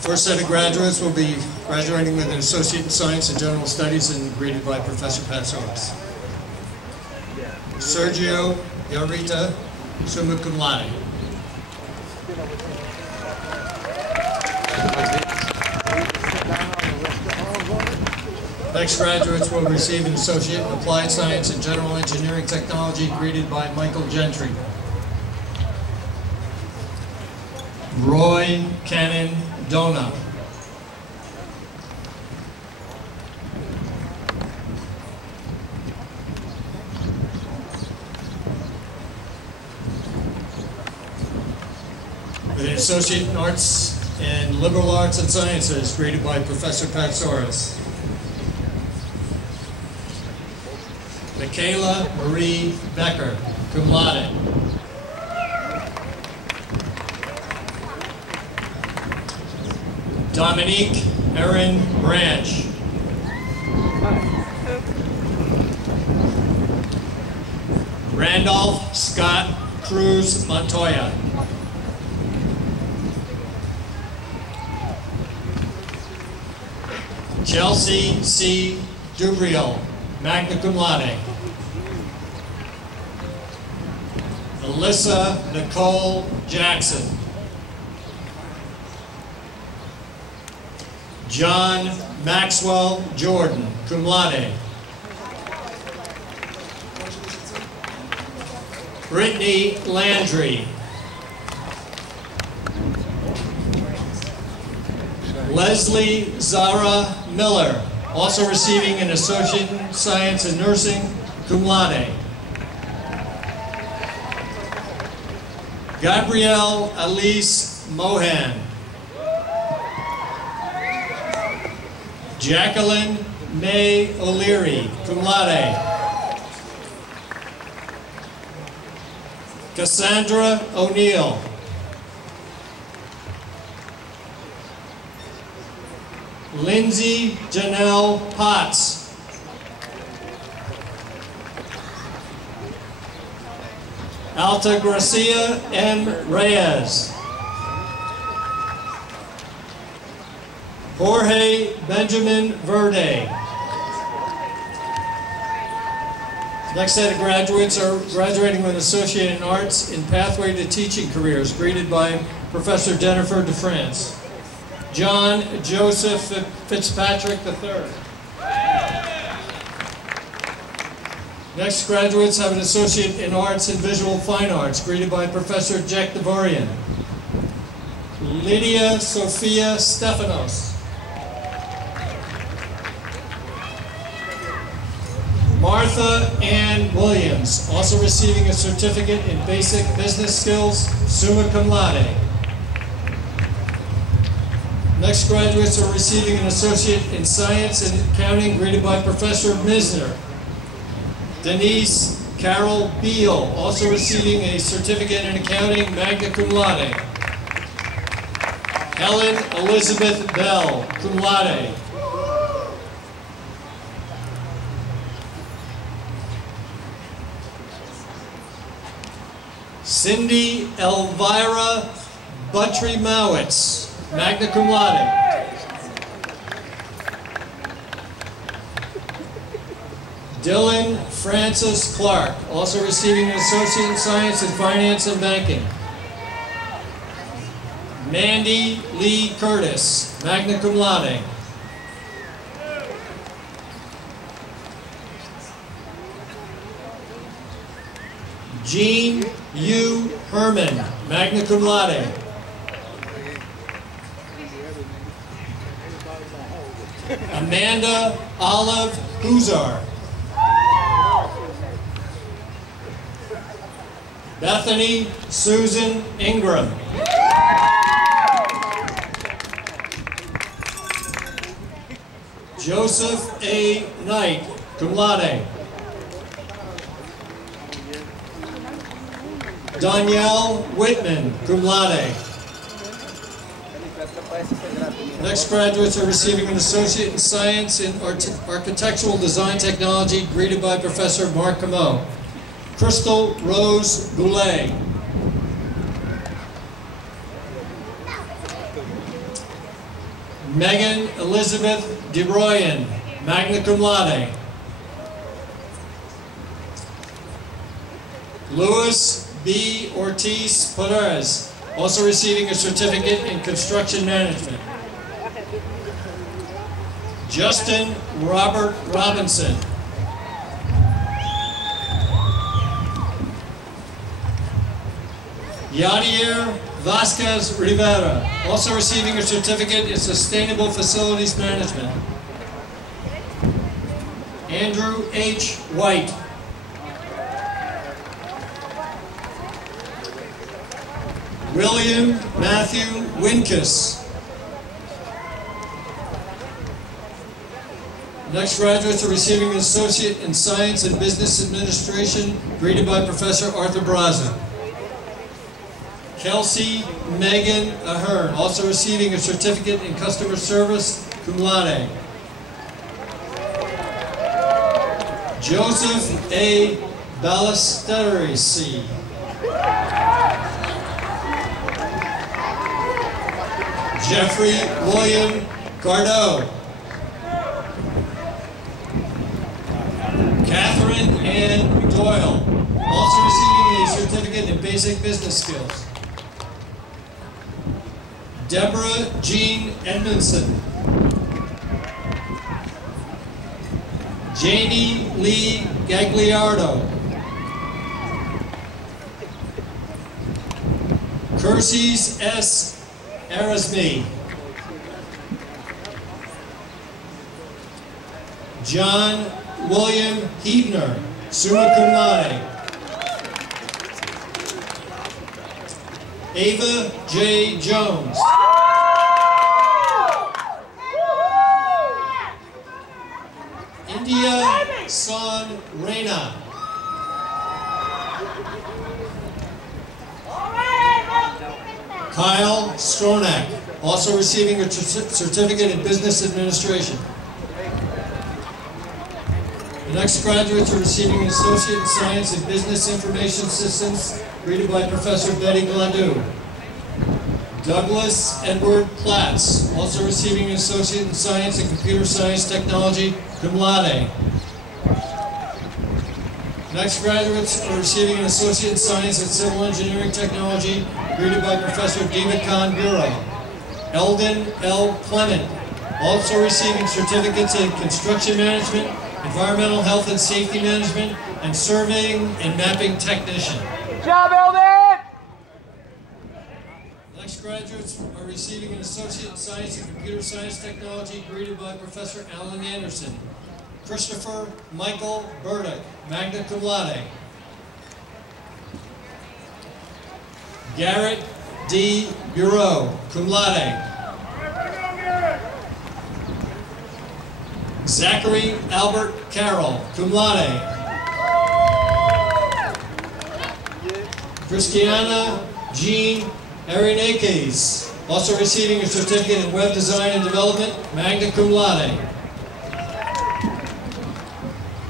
First set of graduates will be graduating with an Associate in Science and General Studies and greeted by Professor Patsoris. Sergio Yarita, summa cum laude. Next graduates will receive an Associate in Applied Science and General Engineering Technology greeted by Michael Gentry. Roy Cannon Dona. With an Associate in Arts and Liberal Arts and Sciences, greeted by Professor Patsoris. Michaela Marie Becker, cum laude. Dominique Erin Branch. Randolph Scott Cruz Montoya. Chelsea C. Dubriel, magna cum laude. Alyssa Nicole Jackson. John Maxwell Jordan, cum laude. Brittany Landry. Leslie Zara Miller, also receiving an Associate in Science and Nursing, cum laude. Gabrielle Elise Mohan. Jacqueline May O'Leary, cum laude. Cassandra O'Neill. Lindsay Janelle Potts. Alta Gracia M. Reyes. Jorge Benjamin Verde. Next set of graduates are graduating with Associate in Arts in Pathway to Teaching Careers, greeted by Professor Jennifer DeFrance. John Joseph Fitzpatrick III. Next graduates have an Associate in Arts and Visual Fine Arts, greeted by Professor Jack Devorian. Lydia Sophia Stefanos. Martha Ann Williams, also receiving a certificate in basic business skills, summa cum laude. Next graduates are receiving an Associate in Science and Accounting, greeted by Professor Muenzner. Denise Carol Beal, also receiving a certificate in accounting, magna cum laude. Helen Elizabeth Bell, cum laude. Cindy Elvira Buttry-Mowitz, magna cum laude. Dylan Francis Clark, also receiving an Associate in Science in Finance and Banking. Mandy Lee Curtis, magna cum laude. Jean Yu Herman, magna cum laude. Amanda Olive Huzar. Bethany Susan Ingram. Joseph A. Knight, cum laude. Danielle Whitman, cum laude. Next graduates are receiving an Associate in Science in Architectural Design Technology, greeted by Professor Mark Camo. Crystal Rose Goulet. Megan Elizabeth DeRoyan, magna cum laude. Luis B. Ortiz Perez, also receiving a certificate in construction management. Justin Robert Robinson. Yadier Vasquez Rivera, also receiving a certificate in Sustainable Facilities Management. Andrew H. White. William Matthew Winkus. Next graduates are receiving an Associate in Science and Business Administration, greeted by Professor Arthur Braza. Kelsey Megan Ahern, also receiving a certificate in Customer Service, cum laude. Joseph A. Ballesteros. Jeffrey William Gardeau. Catherine Ann Doyle, also receiving a certificate in Basic Business Skills. Deborah Jean Edmondson. Janie Lee Gagliardo. Curses S. Arasmi. John William Hebner, summa cum laude. Ava J. Jones. India Son Reina. Kyle Stronach, also receiving a certificate in Business Administration. The next graduates are receiving an Associate in Science in Business Information Systems, greeted by Professor Betty Gladue. Douglas Edward Platts, also receiving an Associate in Science in Computer Science Technology, cum laude. Next graduates are receiving an Associate in Science in Civil Engineering Technology, greeted by Professor David Kahn Bureau. Eldon L. Clement, also receiving certificates in Construction Management, Environmental Health and Safety Management, and Surveying and Mapping Technician. Good job, Eldon! Next graduates are receiving an Associate in Science in Computer Science Technology, greeted by Professor Alan Anderson. Christopher Michael Burdick, magna cum laude. Garrett D. Bureau, cum laude. Zachary Albert Carroll, cum laude. Christiana Jean Arinakes, also receiving a certificate in Web Design and Development, magna cum laude.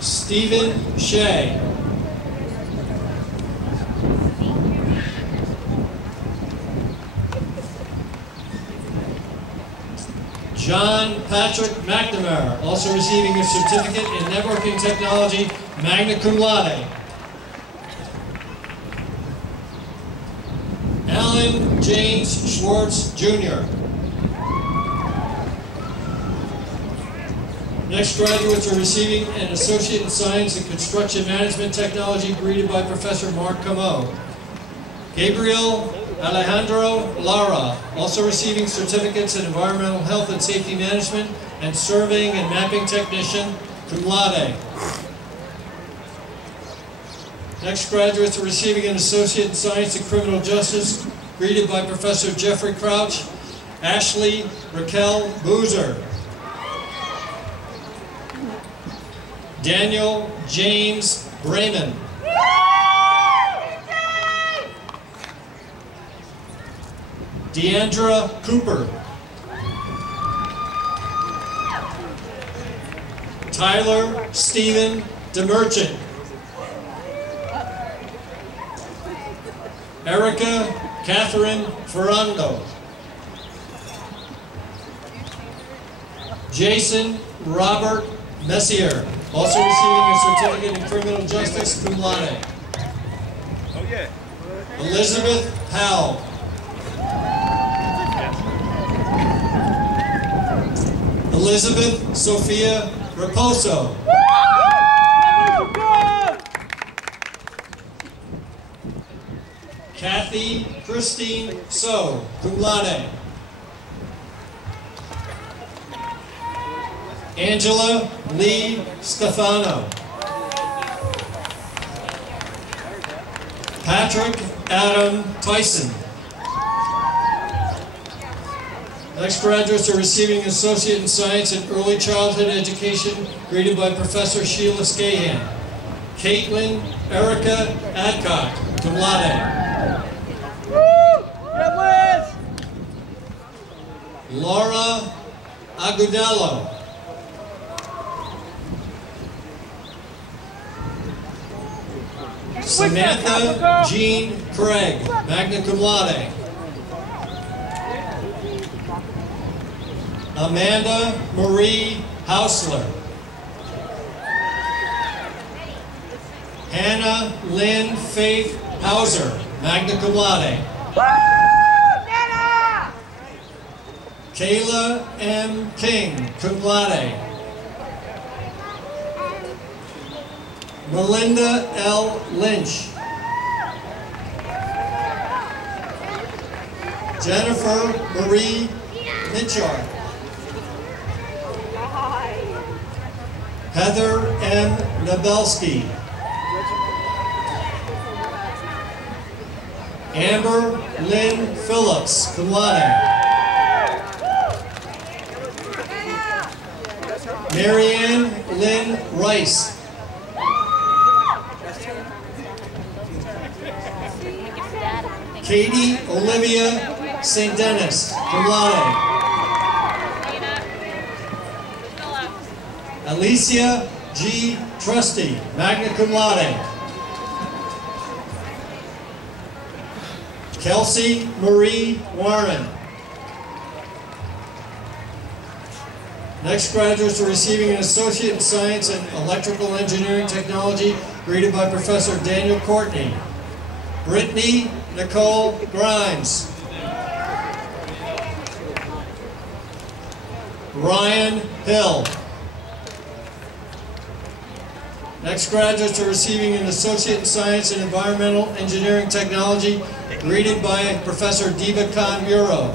Stephen Shea. John Patrick McNamara, also receiving a certificate in Networking Technology, magna cum laude. Alan Dylan James Schwartz, Jr. Next graduates are receiving an Associate in Science in Construction Management Technology, greeted by Professor Mark Camo. Gabriel Alejandro Lara, also receiving certificates in Environmental Health and Safety Management and Surveying and Mapping Technician, cum laude. Next graduates are receiving an Associate in Science in Criminal Justice, greeted by Professor Jeffrey Crouch, Ashley Raquel Boozer. Daniel James Brayman. Deandra Cooper. Tyler Stephen DeMerchant. Erica Catherine Ferrando. Jason Robert Messier, also receiving a certificate in criminal justice, cum laude. Oh yeah. Elizabeth Powell. Elizabeth Sophia Raposo. Kathy Christine So, cum laude. Angela Lee Stefano. Patrick Adam Tyson. Next graduates are receiving an Associate in Science in Early Childhood Education, graded by Professor Sheila Scahan. Caitlin Erica Adcock, cum laude. Laura Agudelo. Samantha Jean Craig, magna cum laude. Amanda Marie Hausler. Hannah Lynn Faith Hauser, magna cum laude. Kayla M. King, cum laude. Melinda L. Lynch. Jennifer Marie Mitchell. Heather M. Nabelski. Amber Lynn Phillips, cum laude. Marianne Lynn Rice. Katie Olivia St. Dennis, cum laude. Alicia G. Trusty, magna cum laude. Kelsey Marie Warren. Next graduates are receiving an Associate in Science in Electrical Engineering Technology, graded by Professor Daniel Courtney. Brittany Nicole Grimes. Ryan Hill. Next graduates are receiving an Associate in Science in Environmental Engineering Technology, graded by Professor Diva Khan Muro.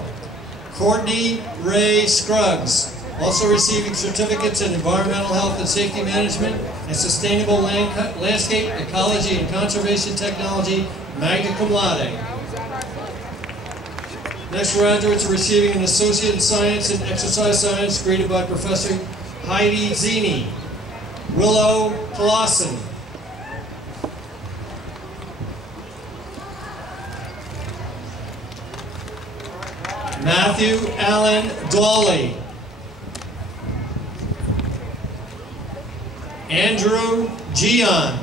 Courtney Ray Scruggs, also receiving certificates in Environmental Health and Safety Management and Sustainable Landscape, Ecology, and Conservation Technology, magna cum laude. Next graduates are receiving an Associate in Science in Exercise Science, graded by Professor Heidi Zini. Willow Clausen. Matthew Allen Dawley. Andrew Gian.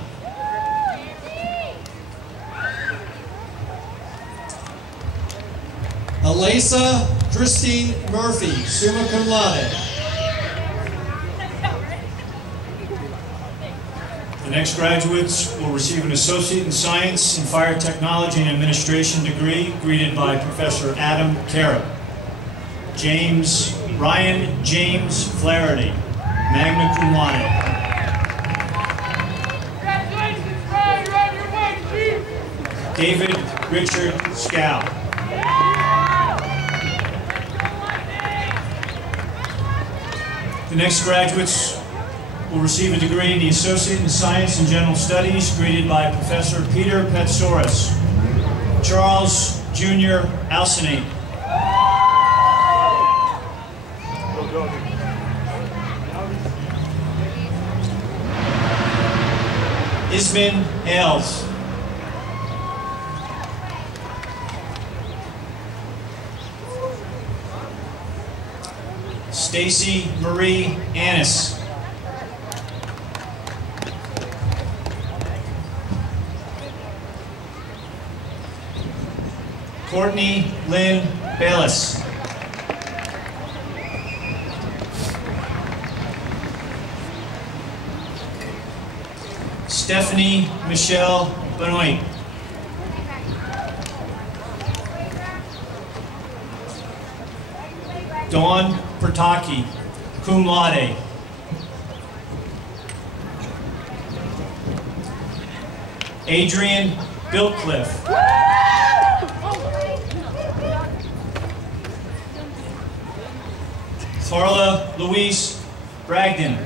Alisa Christine Murphy, summa cum laude. And next graduates will receive an Associate in Science in Fire Technology and Administration degree, greeted by Professor Adam Carrot. Ryan James Flaherty, magna cum laude. Congratulations, Brian. You're on your way, Chief. David Richard Scow. The next graduates will receive a degree in the Associate in Science and General Studies, greeted by Professor Peter Petsoris. Charles Jr. Alcinate. Ismin Ailes. Stacy Marie Annis. Courtney Lynn Bayless. Stephanie Michelle Benoit. Dawn Pertaki, cum laude. Adrian Biltcliffe. Carla Louise Bragdon.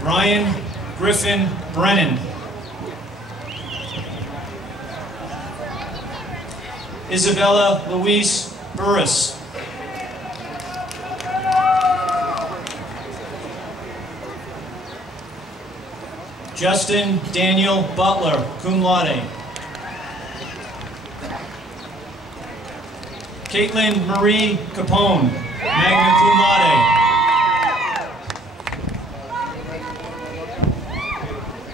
Brian Griffin Brennan. Isabella Louise Burris. Justin Daniel Butler, cum laude. Caitlin Marie Capone, magna cum laude.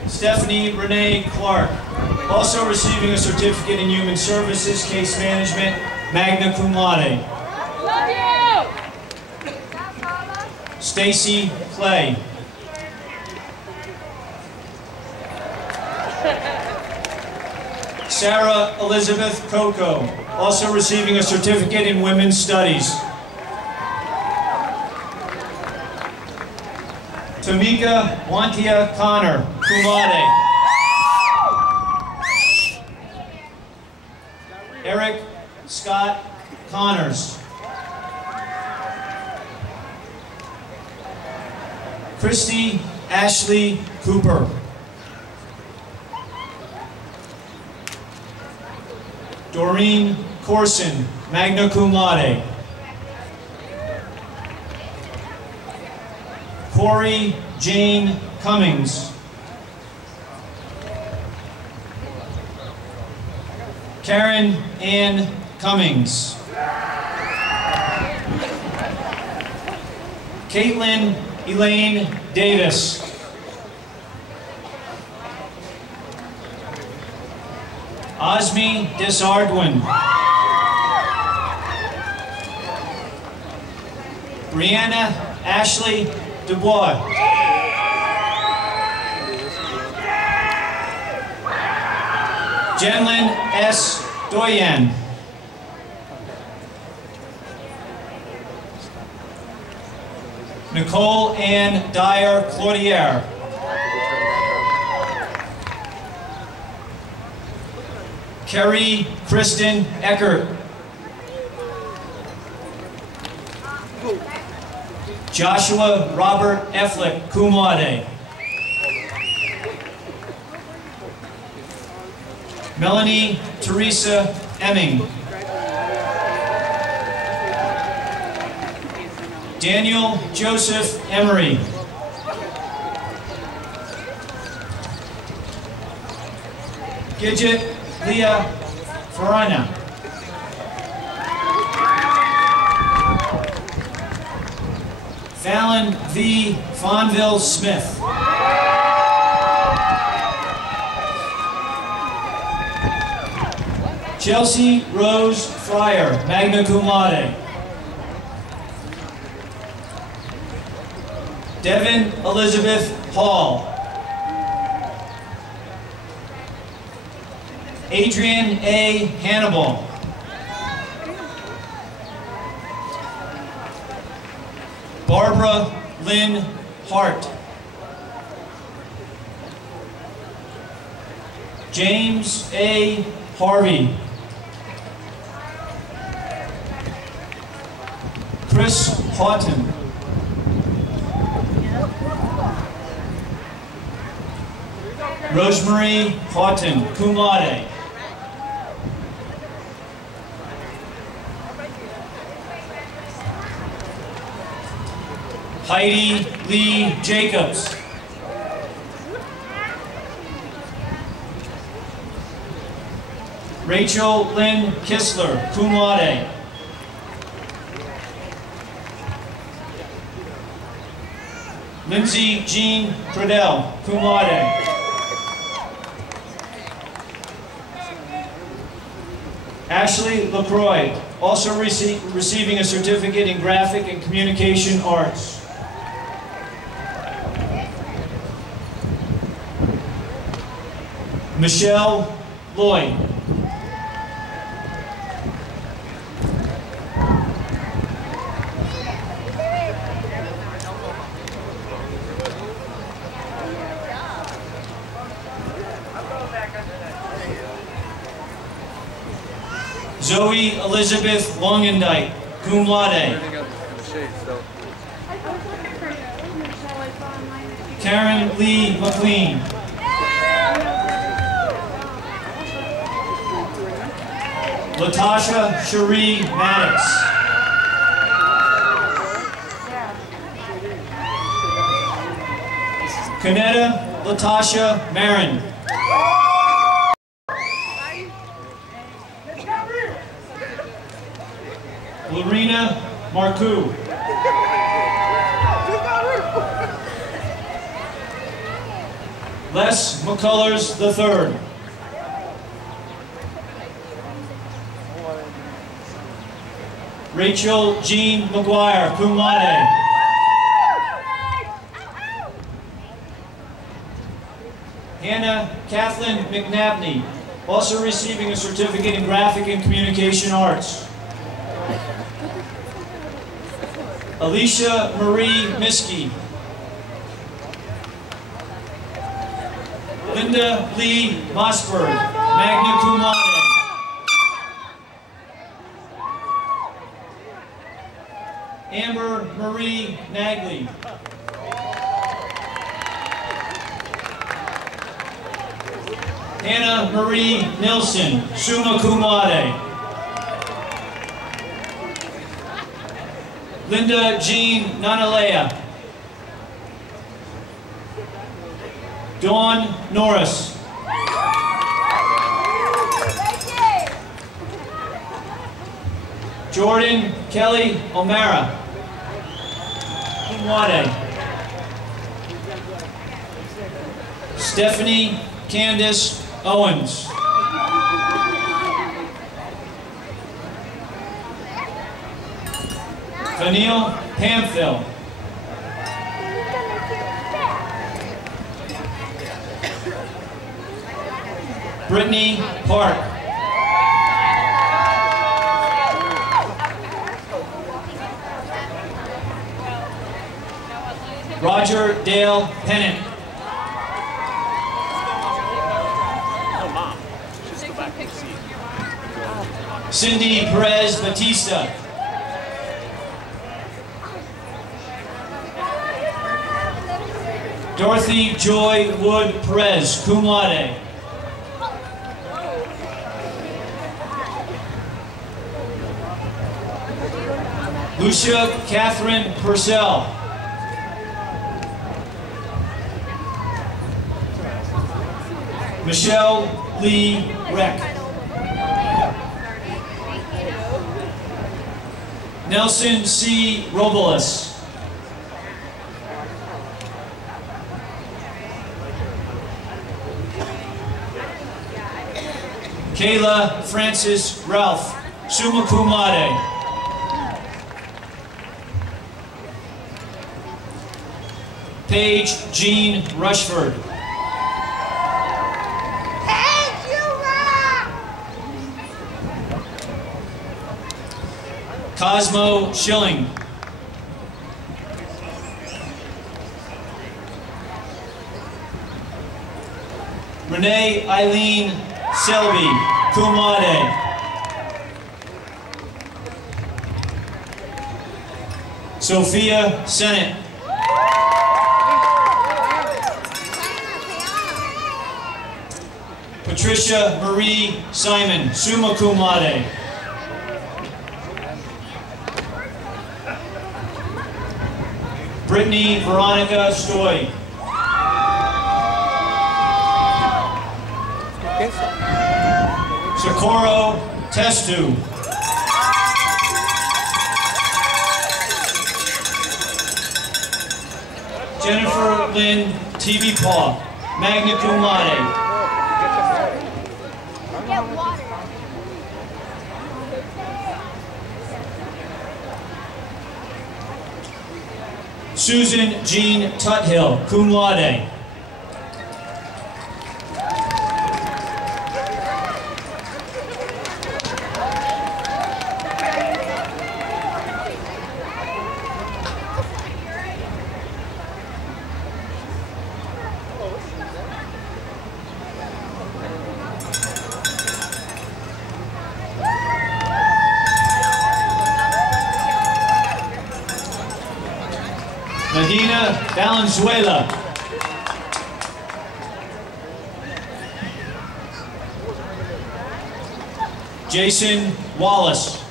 Stephanie Renee Clark, also receiving a certificate in Human Services, Case Management, magna cum laude. Love you! Stacy Clay. Sarah Elizabeth Coco, also receiving a certificate in Women's Studies. Tamika Wantia Connor, cum laude. Eric Scott Connors. Christy Ashley Cooper. Doreen Corson, magna cum laude. Corey Jane Cummings. Karen Ann Cummings. Caitlin Elaine Davis. Osmi Desardwin. Brianna Ashley Dubois. Jenlyn S. Doyen. Nicole Ann Dyer Cloutier. Kerry Kristen Eckert. Joshua Robert Efflick, cum laude. Melanie Teresa Emming. Daniel Joseph Emery. Gidget Leah Farina. Fallon V. Fonville Smith. Chelsea Rose Fryer, magna cum laude. Devin Elizabeth Hall. Adrian A. Hannibal. Barbara Lynn Hart. James A. Harvey. Chris Houghton. Rosemary Houghton, cum laude. Heidi Lee Jacobs. Rachel Lynn Kistler, cum laude. Lindsay Jean Cradell, cum laude. Ashley LaCroix, also receiving a certificate in graphic and communication arts. Michelle Lloyd. Zoe Elizabeth Longendijk, cum laude. Karen Lee McLean. Latasha Cherie Maddox. Kanetta Latasha Marin. Lorena Marcoux. Les McCullers III. Rachel Jean McGuire, cum laude. Hannah Kathleen McNabney, also receiving a certificate in graphic and communication arts. Alicia Marie Miskey. Linda Lee Mossberg, magna cum laude. Amber Marie Nagley. Hannah Marie Nilsson, summa cum laude. Linda Jean Nanalea. Dawn Norris. Jordan Kelly O'Mara, cum laude. Stephanie Candace Owens. Vanille Pamphil. Brittany Park. Roger Dale Pennant. Oh, Mom. Just go back and see. Cindy Perez Batista. Dorothy Joy Wood Perez, cum laude. Lucia Catherine Purcell. Michelle Lee Reck. Nelson C. Robles. Kayla Francis Ralph, summa cum laude. Paige Jean Rushford. Cosmo Schilling. Renee Eileen Selby, cum laude. Sophia Sennett. Patricia Marie Simon, summa cum laude. Brittany Veronica Stoy. Socorro Testu. Jennifer Lynn TV Paw, magna cum laude. Susan Jean Tuthill, cum laude. Medina Valenzuela. Jason Wallace.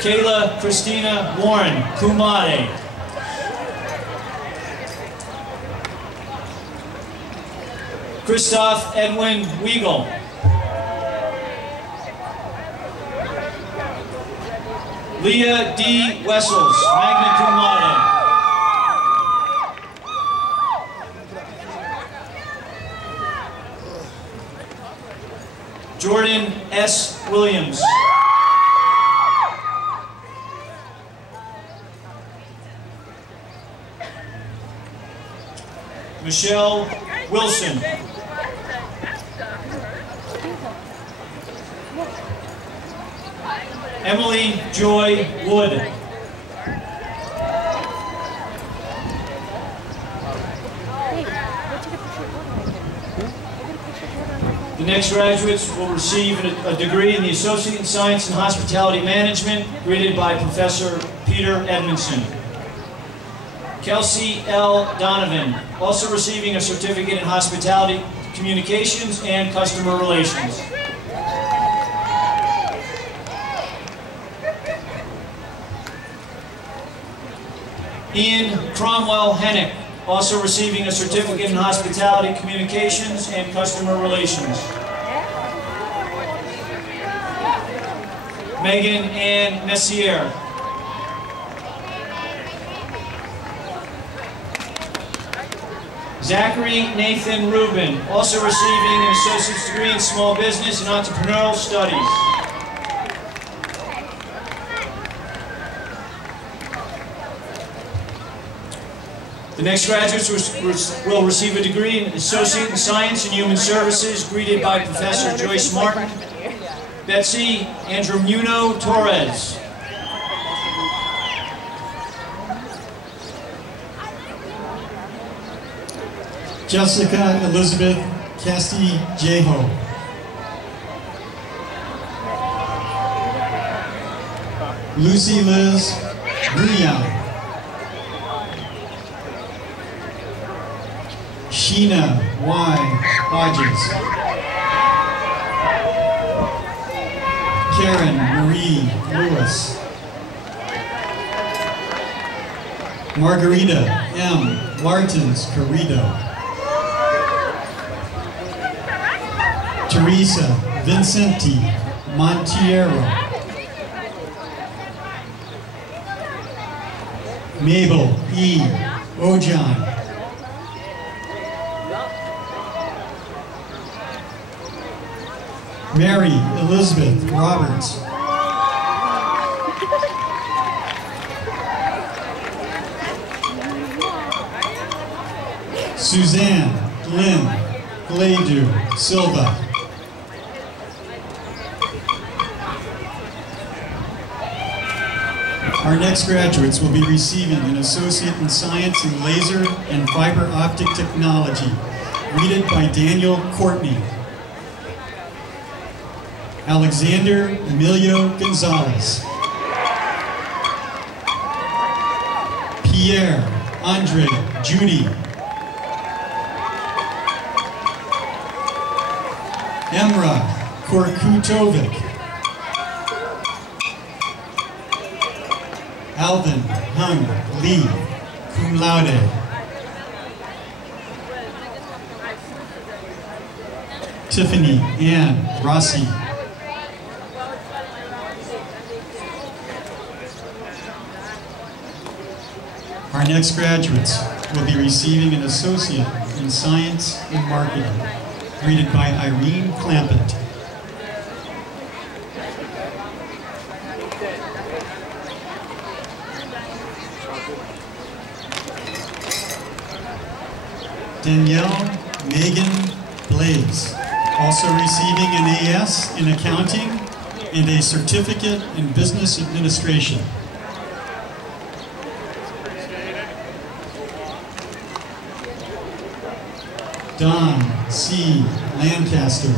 Kayla Christina Warren, cum laude. Christoph Edwin Weigel. Leah D. Wessels, magna cum laude. Jordan S. Williams. Michelle Wilson. Emily Joy Wood. The next graduates will receive a degree in the Associate in Science and Hospitality Management, graded by Professor Peter Edmondson. Kelsey L. Donovan, also receiving a certificate in Hospitality Communications and Customer Relations. Ian Cromwell Hennick, also receiving a certificate in Hospitality Communications and Customer Relations. Megan Ann Messier. Zachary Nathan Rubin, also receiving an associate's degree in Small Business and Entrepreneurial Studies. The next graduates will receive a degree in Associate in Science and Human Services, greeted by Professor Joyce Martin. Betsy Andremuno Torres. Jessica Elizabeth Casti Jeho. Lucy Liz Bruyan. Sheena Y. Hodges. Karen Marie Lewis. Margarita M. Martins Carrido. Teresa Vincenti Montiero. Mabel E. Ojan. Mary Elizabeth Roberts. Suzanne Lynn Gladu Silva. Our next graduates will be receiving an Associate in Science in Laser and Fiber Optic Technology, greeted by Daniel Courtney. Alexander Emilio Gonzalez. Pierre Andre Judy. Emra Korkutovic. Alvin Hung Lee, cum laude. Tiffany Ann Rossi. Our next graduates will be receiving an Associate in Science and Marketing, greeted by Irene Clampett. Danielle Megan Blaze, also receiving an AS in Accounting and a Certificate in Business Administration. Don C. Lancaster.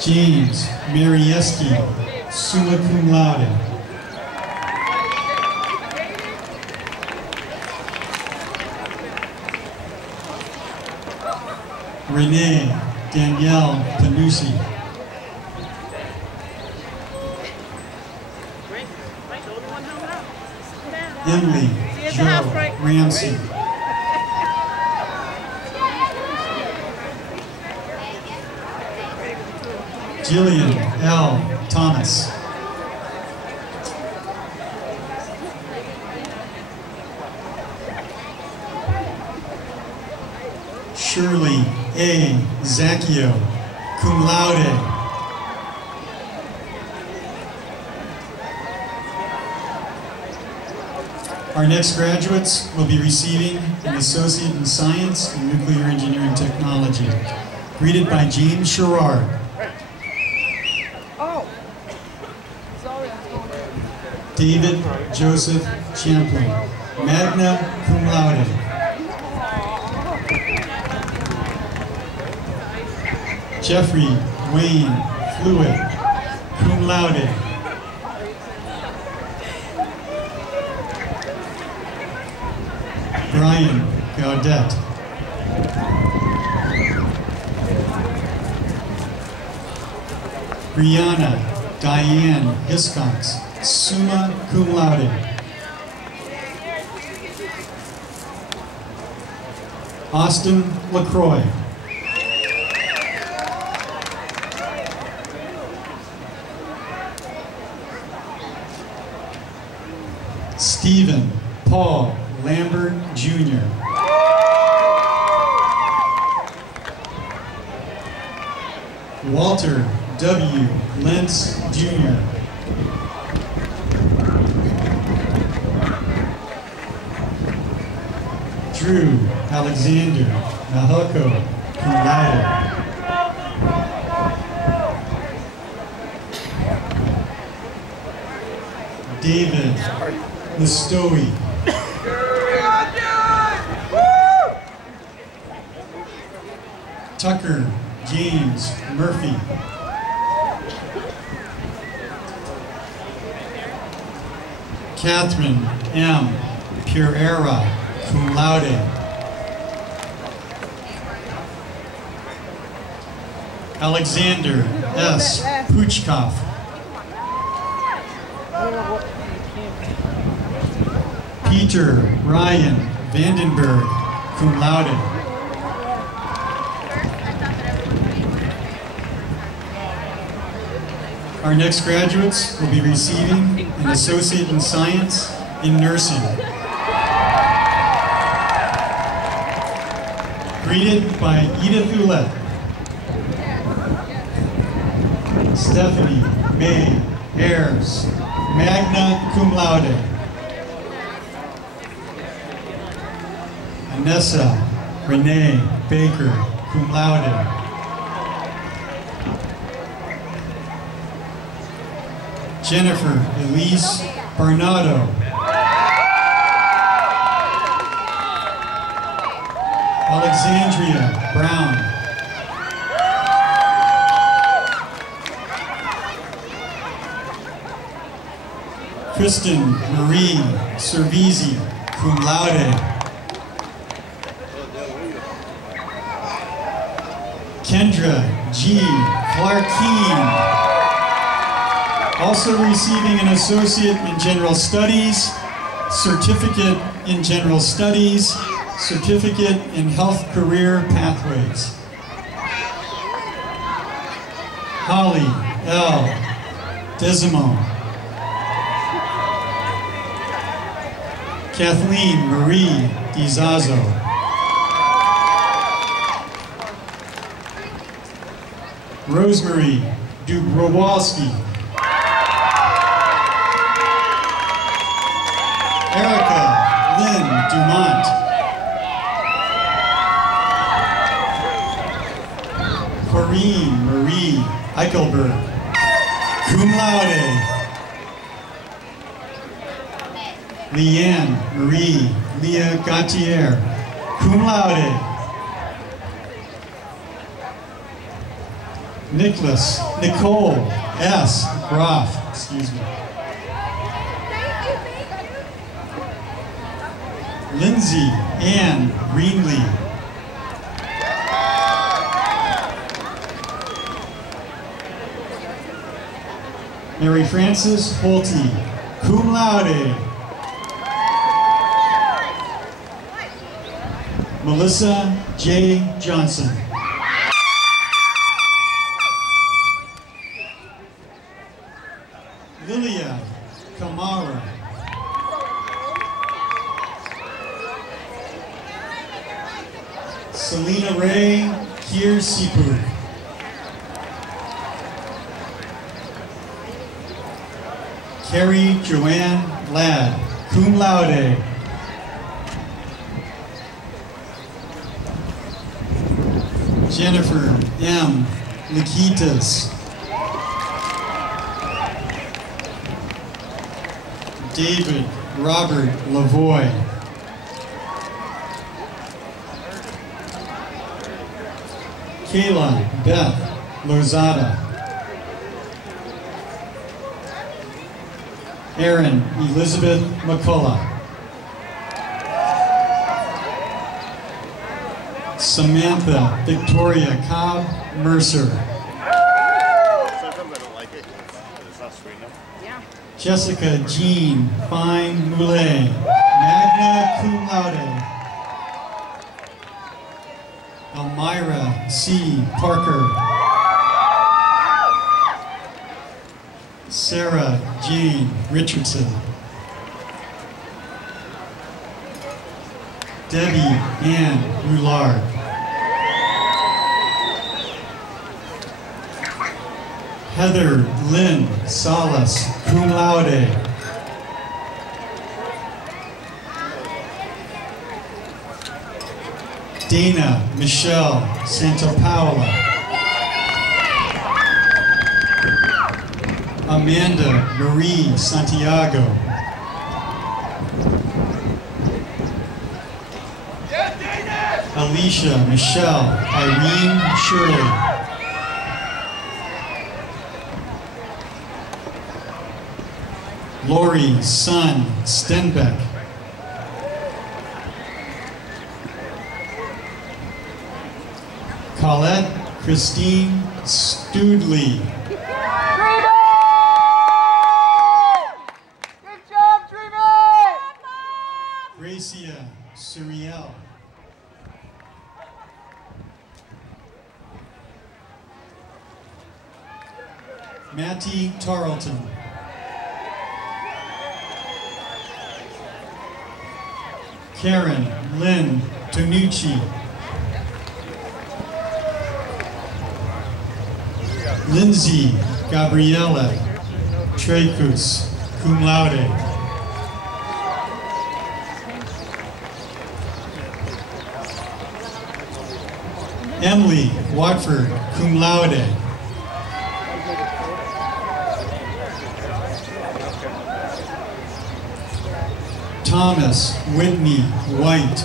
James Marieski, summa cum laude. Renee Danielle Panucci. Emily Joe Ramsey. Jillian L. Thomas. Shirley A. Zacchio, cum laude. Our next graduates will be receiving an Associate in Science and Nuclear Engineering Technology, greeted by James Sherrard. David Joseph Champlin, magna cum laude. Jeffrey Wayne Fluid, cum laude. Brian Gaudet. Brianna Diane Hiscox, summa cum laude. Austin LaCroix. Stephen Paul Lambert Jr. Walter W. Lentz Jr. Drew Alexander Nahuko cum laude. David Listowi. Tucker James Murphy. Catherine M. Pereira, cum laude. Alexander S. Puchkov. Peter Ryan Vandenberg, cum laude. Our next graduates will be receiving an Associate in Science in Nursing. Greeted by Edith Ouellette. Stephanie May Ayers. magna cum laude. Anessa Renee Baker, cum laude. Jennifer Elise Barnado. Alexandria Brown. Kristen Marie Cervisi, cum laude. Kendra G. Clarkeen, also receiving an Associate in General Studies, Certificate in General Studies, Certificate in Health Career Pathways. Holly L. Desimone. Kathleen Marie DiZazzo. Rosemary Dubrowski. Erica Lynn Dumont. Corinne Marie Eichelberg, cum laude. Leanne Marie Leah Gautier, cum laude. Nicole S. Groff, excuse me. Lindsay Ann Greenlee. Mary Frances Holte, cum laude. Melissa J. Johnson. Lilia Kamara. Selena Ray Kier-Sipu. Carrie Joanne Ladd, cum laude. Jennifer M. Nikitas. David Robert Lavoie. Kayla Beth Lozada. Erin Elizabeth McCullough. Samantha Victoria Cobb Mercer. Jessica Jean Fine Moulet, magna cum laude. Elmira C. Parker. Sarah Jane Richardson. Debbie Ann Roulard. Heather Lynn Salas, cum laude. Dana Michelle Santapaola. Amanda Marie Santiago. Alicia Michelle Irene Shirley. Lori Sun Stenbeck. Colette Christine Studley. Good job, Dreamy! Gracia Suriel. Mattie Tarleton. Karen Lynn Tonucci. Lindsay Gabriella Trekus cum laude. Emily Watford, cum laude. Thomas Whitney White.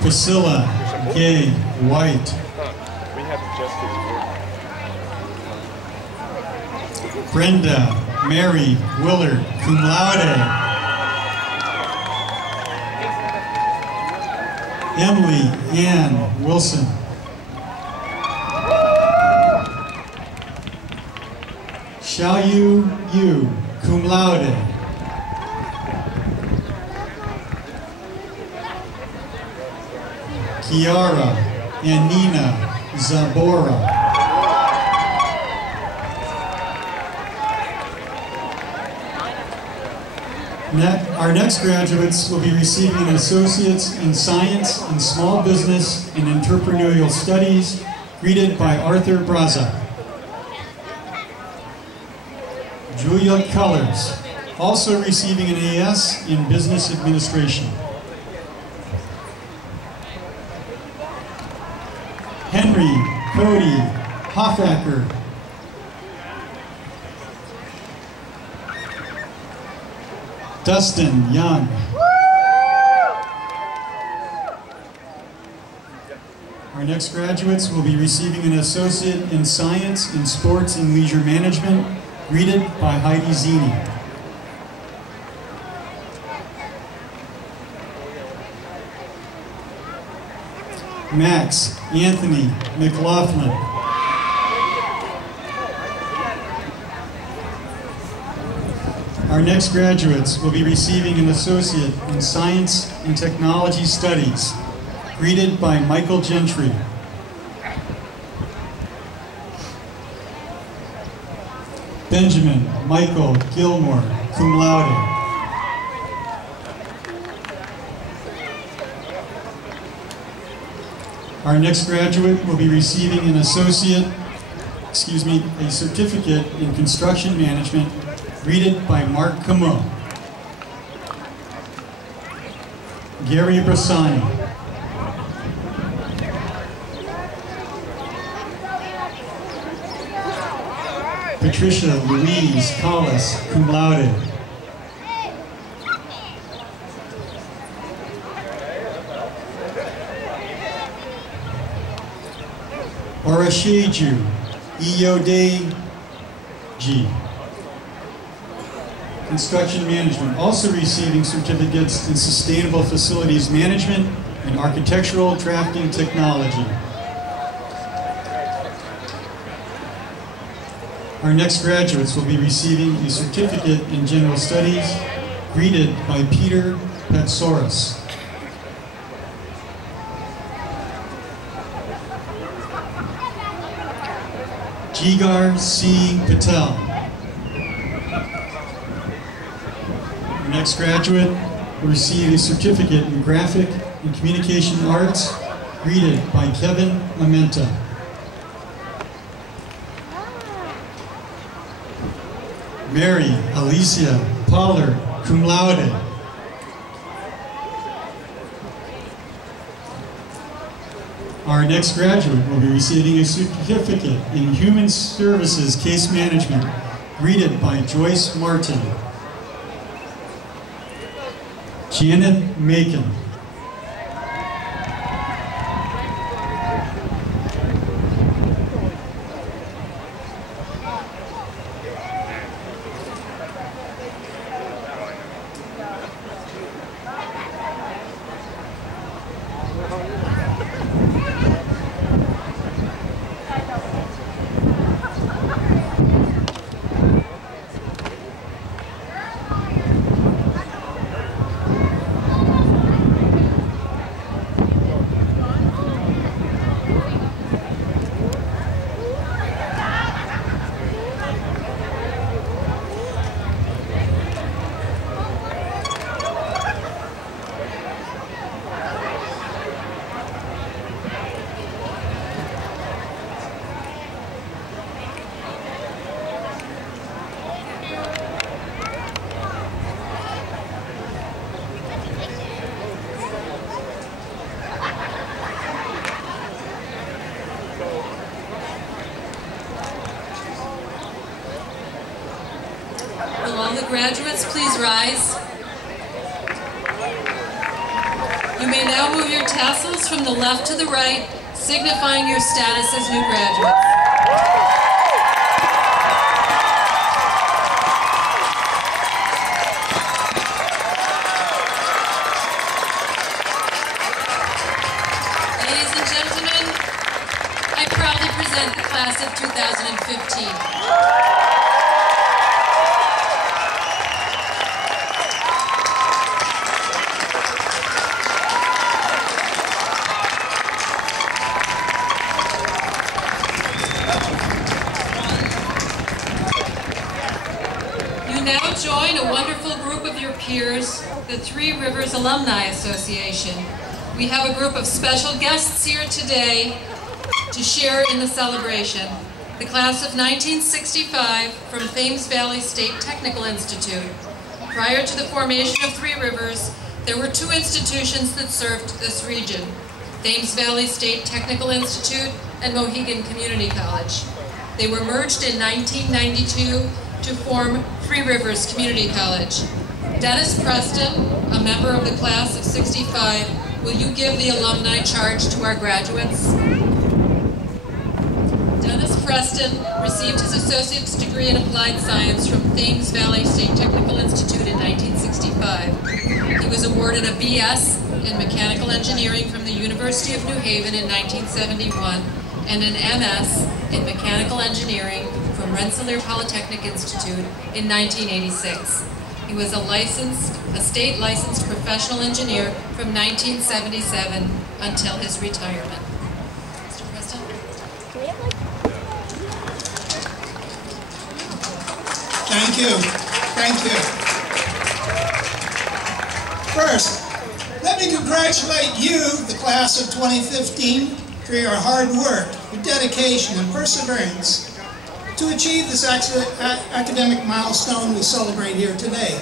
Priscilla Gay White. Brenda Mary Willard, cum laude. Emily Ann Wilson. Xiaoyu Yu, cum laude. Kiara and Nina Zabora. Our next graduates will be receiving an Associate's in Science and Small Business and Entrepreneurial Studies, greeted by Arthur Braza. Julia Cullors, also receiving an AS in Business Administration. Henry Cody Hoffacker. Dustin Young. Our next graduates will be receiving an Associate in Science in Sports and Leisure Management, greeted by Heidi Zini. Max Anthony McLaughlin. Our next graduates will be receiving an Associate in Science and Technology Studies, greeted by Michael Gentry. Benjamin Michael Gilmore, cum laude. Our next graduate will be receiving an a certificate in Construction Management, greeted by Mark Camo. Gary Brasani. Patricia Louise Collis, cum laude. Orasheju Iyodeji. Construction Management, also receiving certificates in Sustainable Facilities Management and Architectural Drafting Technology. Our next graduates will be receiving a certificate in General Studies, greeted by Peter Patsoris. Jigar C. Patel. Our next graduate will receive a certificate in Graphic and Communication Arts, greeted by Kevin Amenta. Mary Alicia Pollard, cum laude. Our next graduate will be receiving a certificate in Human Services Case Management, greeted by Joyce Martin. Janet Macon. graduates please rise? You may now move your tassels from the left to the right, signifying your status as new graduates. Ladies and gentlemen, I proudly present the class of 2015. Join a wonderful group of your peers, the Three Rivers Alumni Association. We have a group of special guests here today to share in the celebration. The class of 1965 from Thames Valley State Technical Institute. Prior to the formation of Three Rivers, there were two institutions that served this region, Thames Valley State Technical Institute and Mohegan Community College. They were merged in 1992 to form Three Rivers Community College. Dennis Preston, a member of the class of 65, will you give the alumni charge to our graduates? Dennis Preston received his associate's degree in applied science from Thames Valley State Technical Institute in 1965. He was awarded a BS in mechanical engineering from the University of New Haven in 1971 and an MS in mechanical engineering from Rensselaer Polytechnic Institute in 1986. He was a state licensed professional engineer from 1977 until his retirement. Mr. Preston? Thank you. Thank you. First, let me congratulate you, the class of 2015, for your hard work, your dedication, and perseverance to achieve this academic milestone we celebrate here today.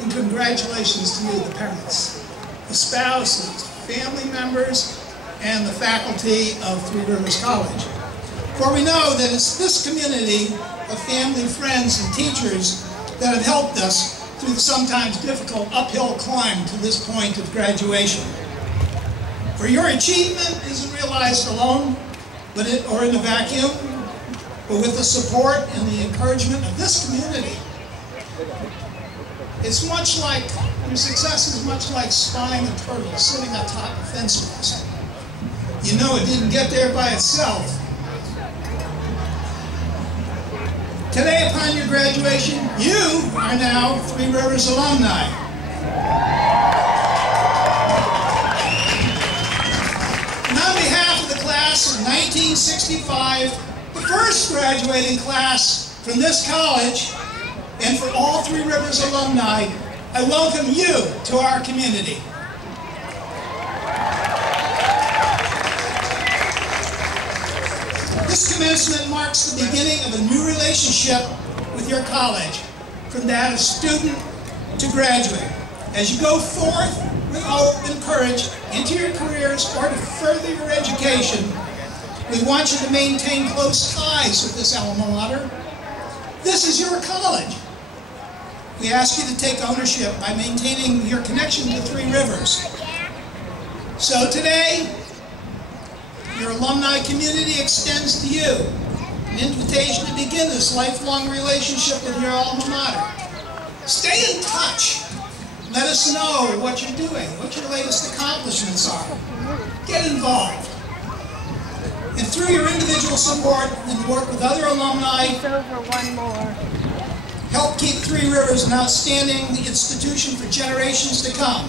And congratulations to you, the parents, the spouses, family members, and the faculty of Three Rivers College. For we know that it's this community of family, friends, and teachers that have helped us through the sometimes difficult uphill climb to this point of graduation. For your achievement isn't realized alone, or in a vacuum, but with the support and the encouragement of this community. It's much like, your success is much like spying a turtle sitting atop a fence post. You know it didn't get there by itself. Today, upon your graduation, you are now Three Rivers alumni. And on behalf of the class of 1965, the first graduating class from this college, and for all Three Rivers alumni, I welcome you to our community. This commencement marks the beginning of a new relationship with your college, from that of student to graduate. As you go forth with hope and courage into your careers or to further your education, we want you to maintain close ties with this alma mater. This is your college. We ask you to take ownership by maintaining your connection to Three Rivers. So today, your alumni community extends to you an invitation to begin this lifelong relationship with your alma mater. Stay in touch. Let us know what you're doing, what your latest accomplishments are. Get involved. And through your individual support and work with other alumni, help keep Three Rivers an outstanding institution for generations to come.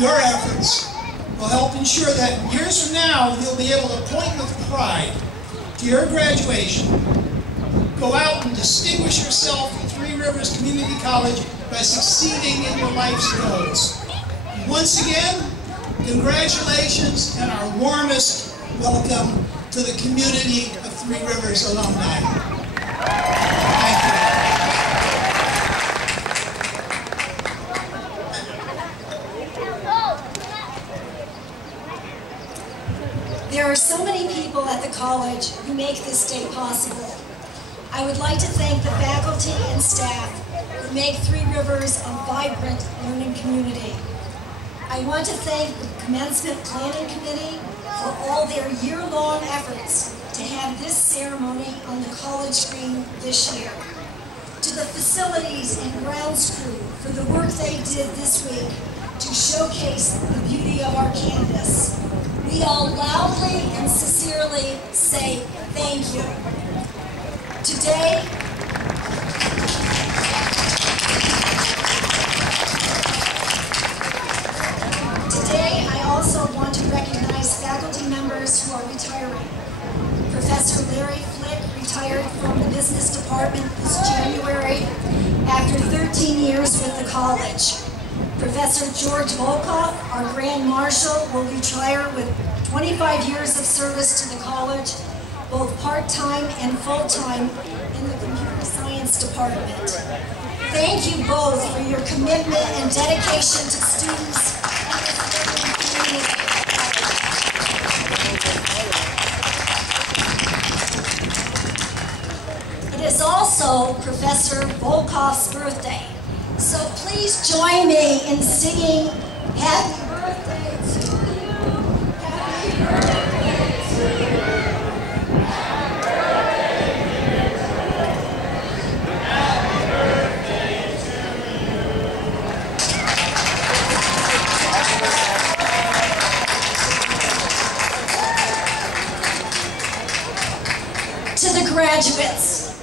Your efforts will help ensure that years from now, you'll be able to point with pride to your graduation. Go out and distinguish yourself in Three Rivers Community College by succeeding in your life's goals. And once again, congratulations and our warmest welcome to the community of Three Rivers alumni. Thank you. There are so many people at the college who make this day possible. I would like to thank the faculty and staff who make Three Rivers a vibrant learning community. I want to thank the Commencement Planning Committee for all their year-long efforts to have this ceremony on the college green this year. To the facilities and grounds crew for the work they did this week to showcase the beauty of our campus. We all loudly and sincerely say thank you. Today, I also want to recognize faculty members who are retiring. Professor Larry Flick retired from the business department this January after 13 years with the college. Professor George Volkoff, our Grand Marshal, will retire with 25 years of service to the college, both part-time and full-time in the computer science department. Thank you both for your commitment and dedication to students and the community. It is also Professor Volkoff's birthday, so please join me in singing Happy Birthday to you, Happy Birthday to you. Graduates,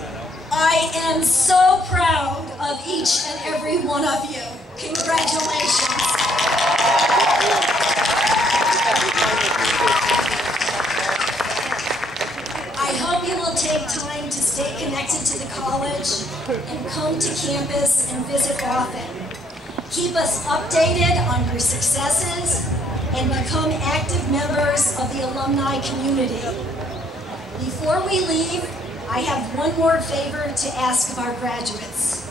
I am so proud of each and every one of you. Congratulations. I hope you will take time to stay connected to the college and come to campus and visit often. Keep us updated on your successes and become active members of the alumni community. Before we leave, I have one more favor to ask of our graduates.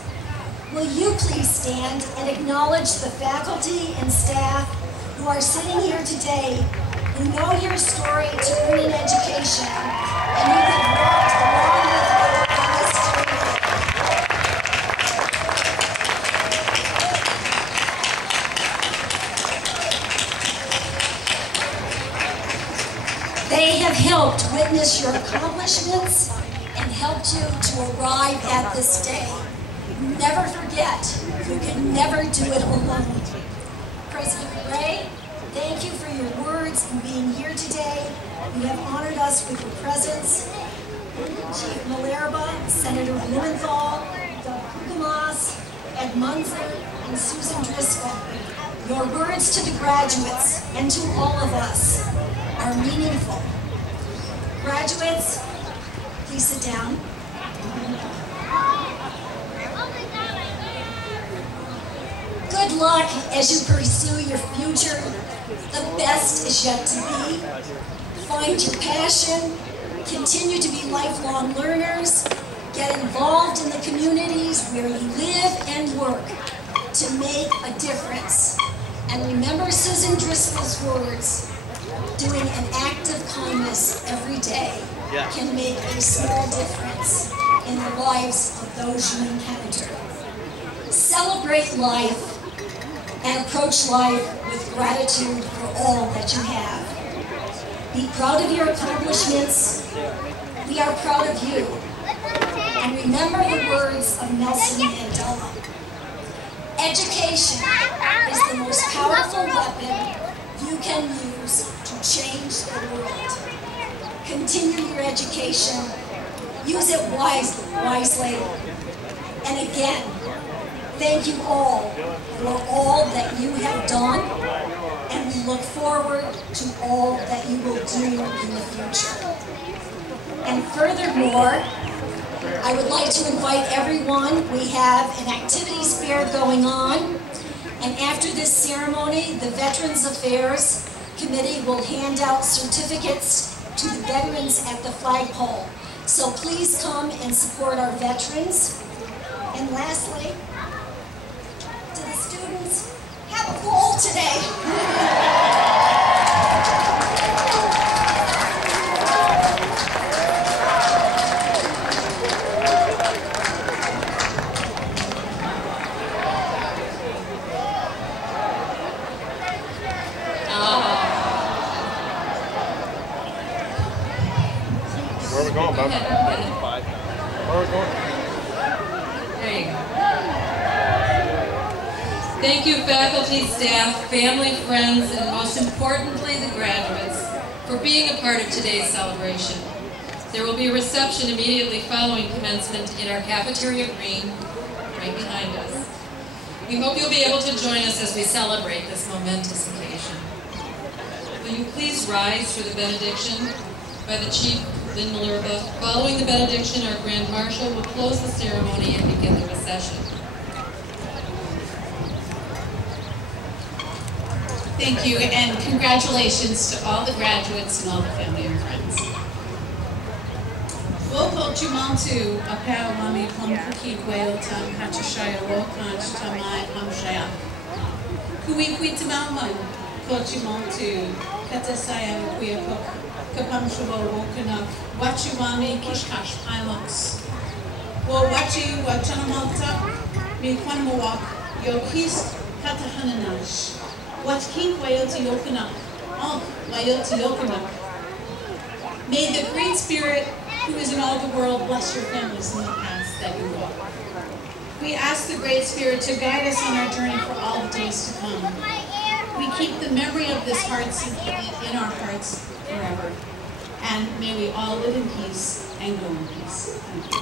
Will you please stand and acknowledge the faculty and staff who are sitting here today, who know your story to earn an education, and who have walked along with you on this journey. They have helped witness your accomplishments and helped you to arrive at this day. Never forget, you can never do it alone. President Ray, thank you for your words and being here today. You have honored us with your presence. Chief Malerba, Senator Blumenthal, Doug Kukamas, Ed Muenzner, and Susan Driscoll. Your words to the graduates and to all of us are meaningful. Graduates, please sit down. Good luck as you pursue your future. The best is yet to be. Find your passion, continue to be lifelong learners, get involved in the communities where you live and work to make a difference. And remember Susan Driscoll's words, doing an act of kindness every day can make a small difference in the lives of those you encounter. Celebrate life and approach life with gratitude for all that you have. Be proud of your accomplishments. We are proud of you. And remember the words of Nelson Mandela. Education is the most powerful weapon you can use to change the world. Continue your education. Use it wisely. And again, thank you all for all that you have done, and we look forward to all that you will do in the future. And furthermore, I would like to invite everyone. We have an activities fair going on, and after this ceremony, the Veterans Affairs Committee will hand out certificates to the veterans at the flagpole. So please come and support our veterans. And lastly, to the students, have a ball today. we're going, Go ahead. Where are we going? There you go. Thank you, faculty, staff, family, friends, and most importantly, the graduates, for being a part of today's celebration. There will be a reception immediately following commencement in our cafeteria green, right behind us. We hope you'll be able to join us as we celebrate this momentous occasion. Will you please rise for the benediction by the Chief Lynn Malerba. Following the benediction, our Grand Marshal will close the ceremony and begin the recession. Thank you, and congratulations to all the graduates and all the family and friends. Woko chumantu apau mami pompuki weotam hachashaya wokanch tamai hamshaya. Kuikwi tamaman kochumantu katasaya kuiapok kapamshubo wokanak wachuwami kishkash pilox. Wo wachi wachanamalta mi kwanmawak yokis katahananash. What King Wayoti Yokanak, Onk Wayoti Yokanak. May the Great Spirit, who is in all the world, bless your families in the paths that you walk. We ask the Great Spirit to guide us on our journey for all the days to come. We keep the memory of this hearts in our hearts forever. And may we all live in peace and go in peace. Thank you.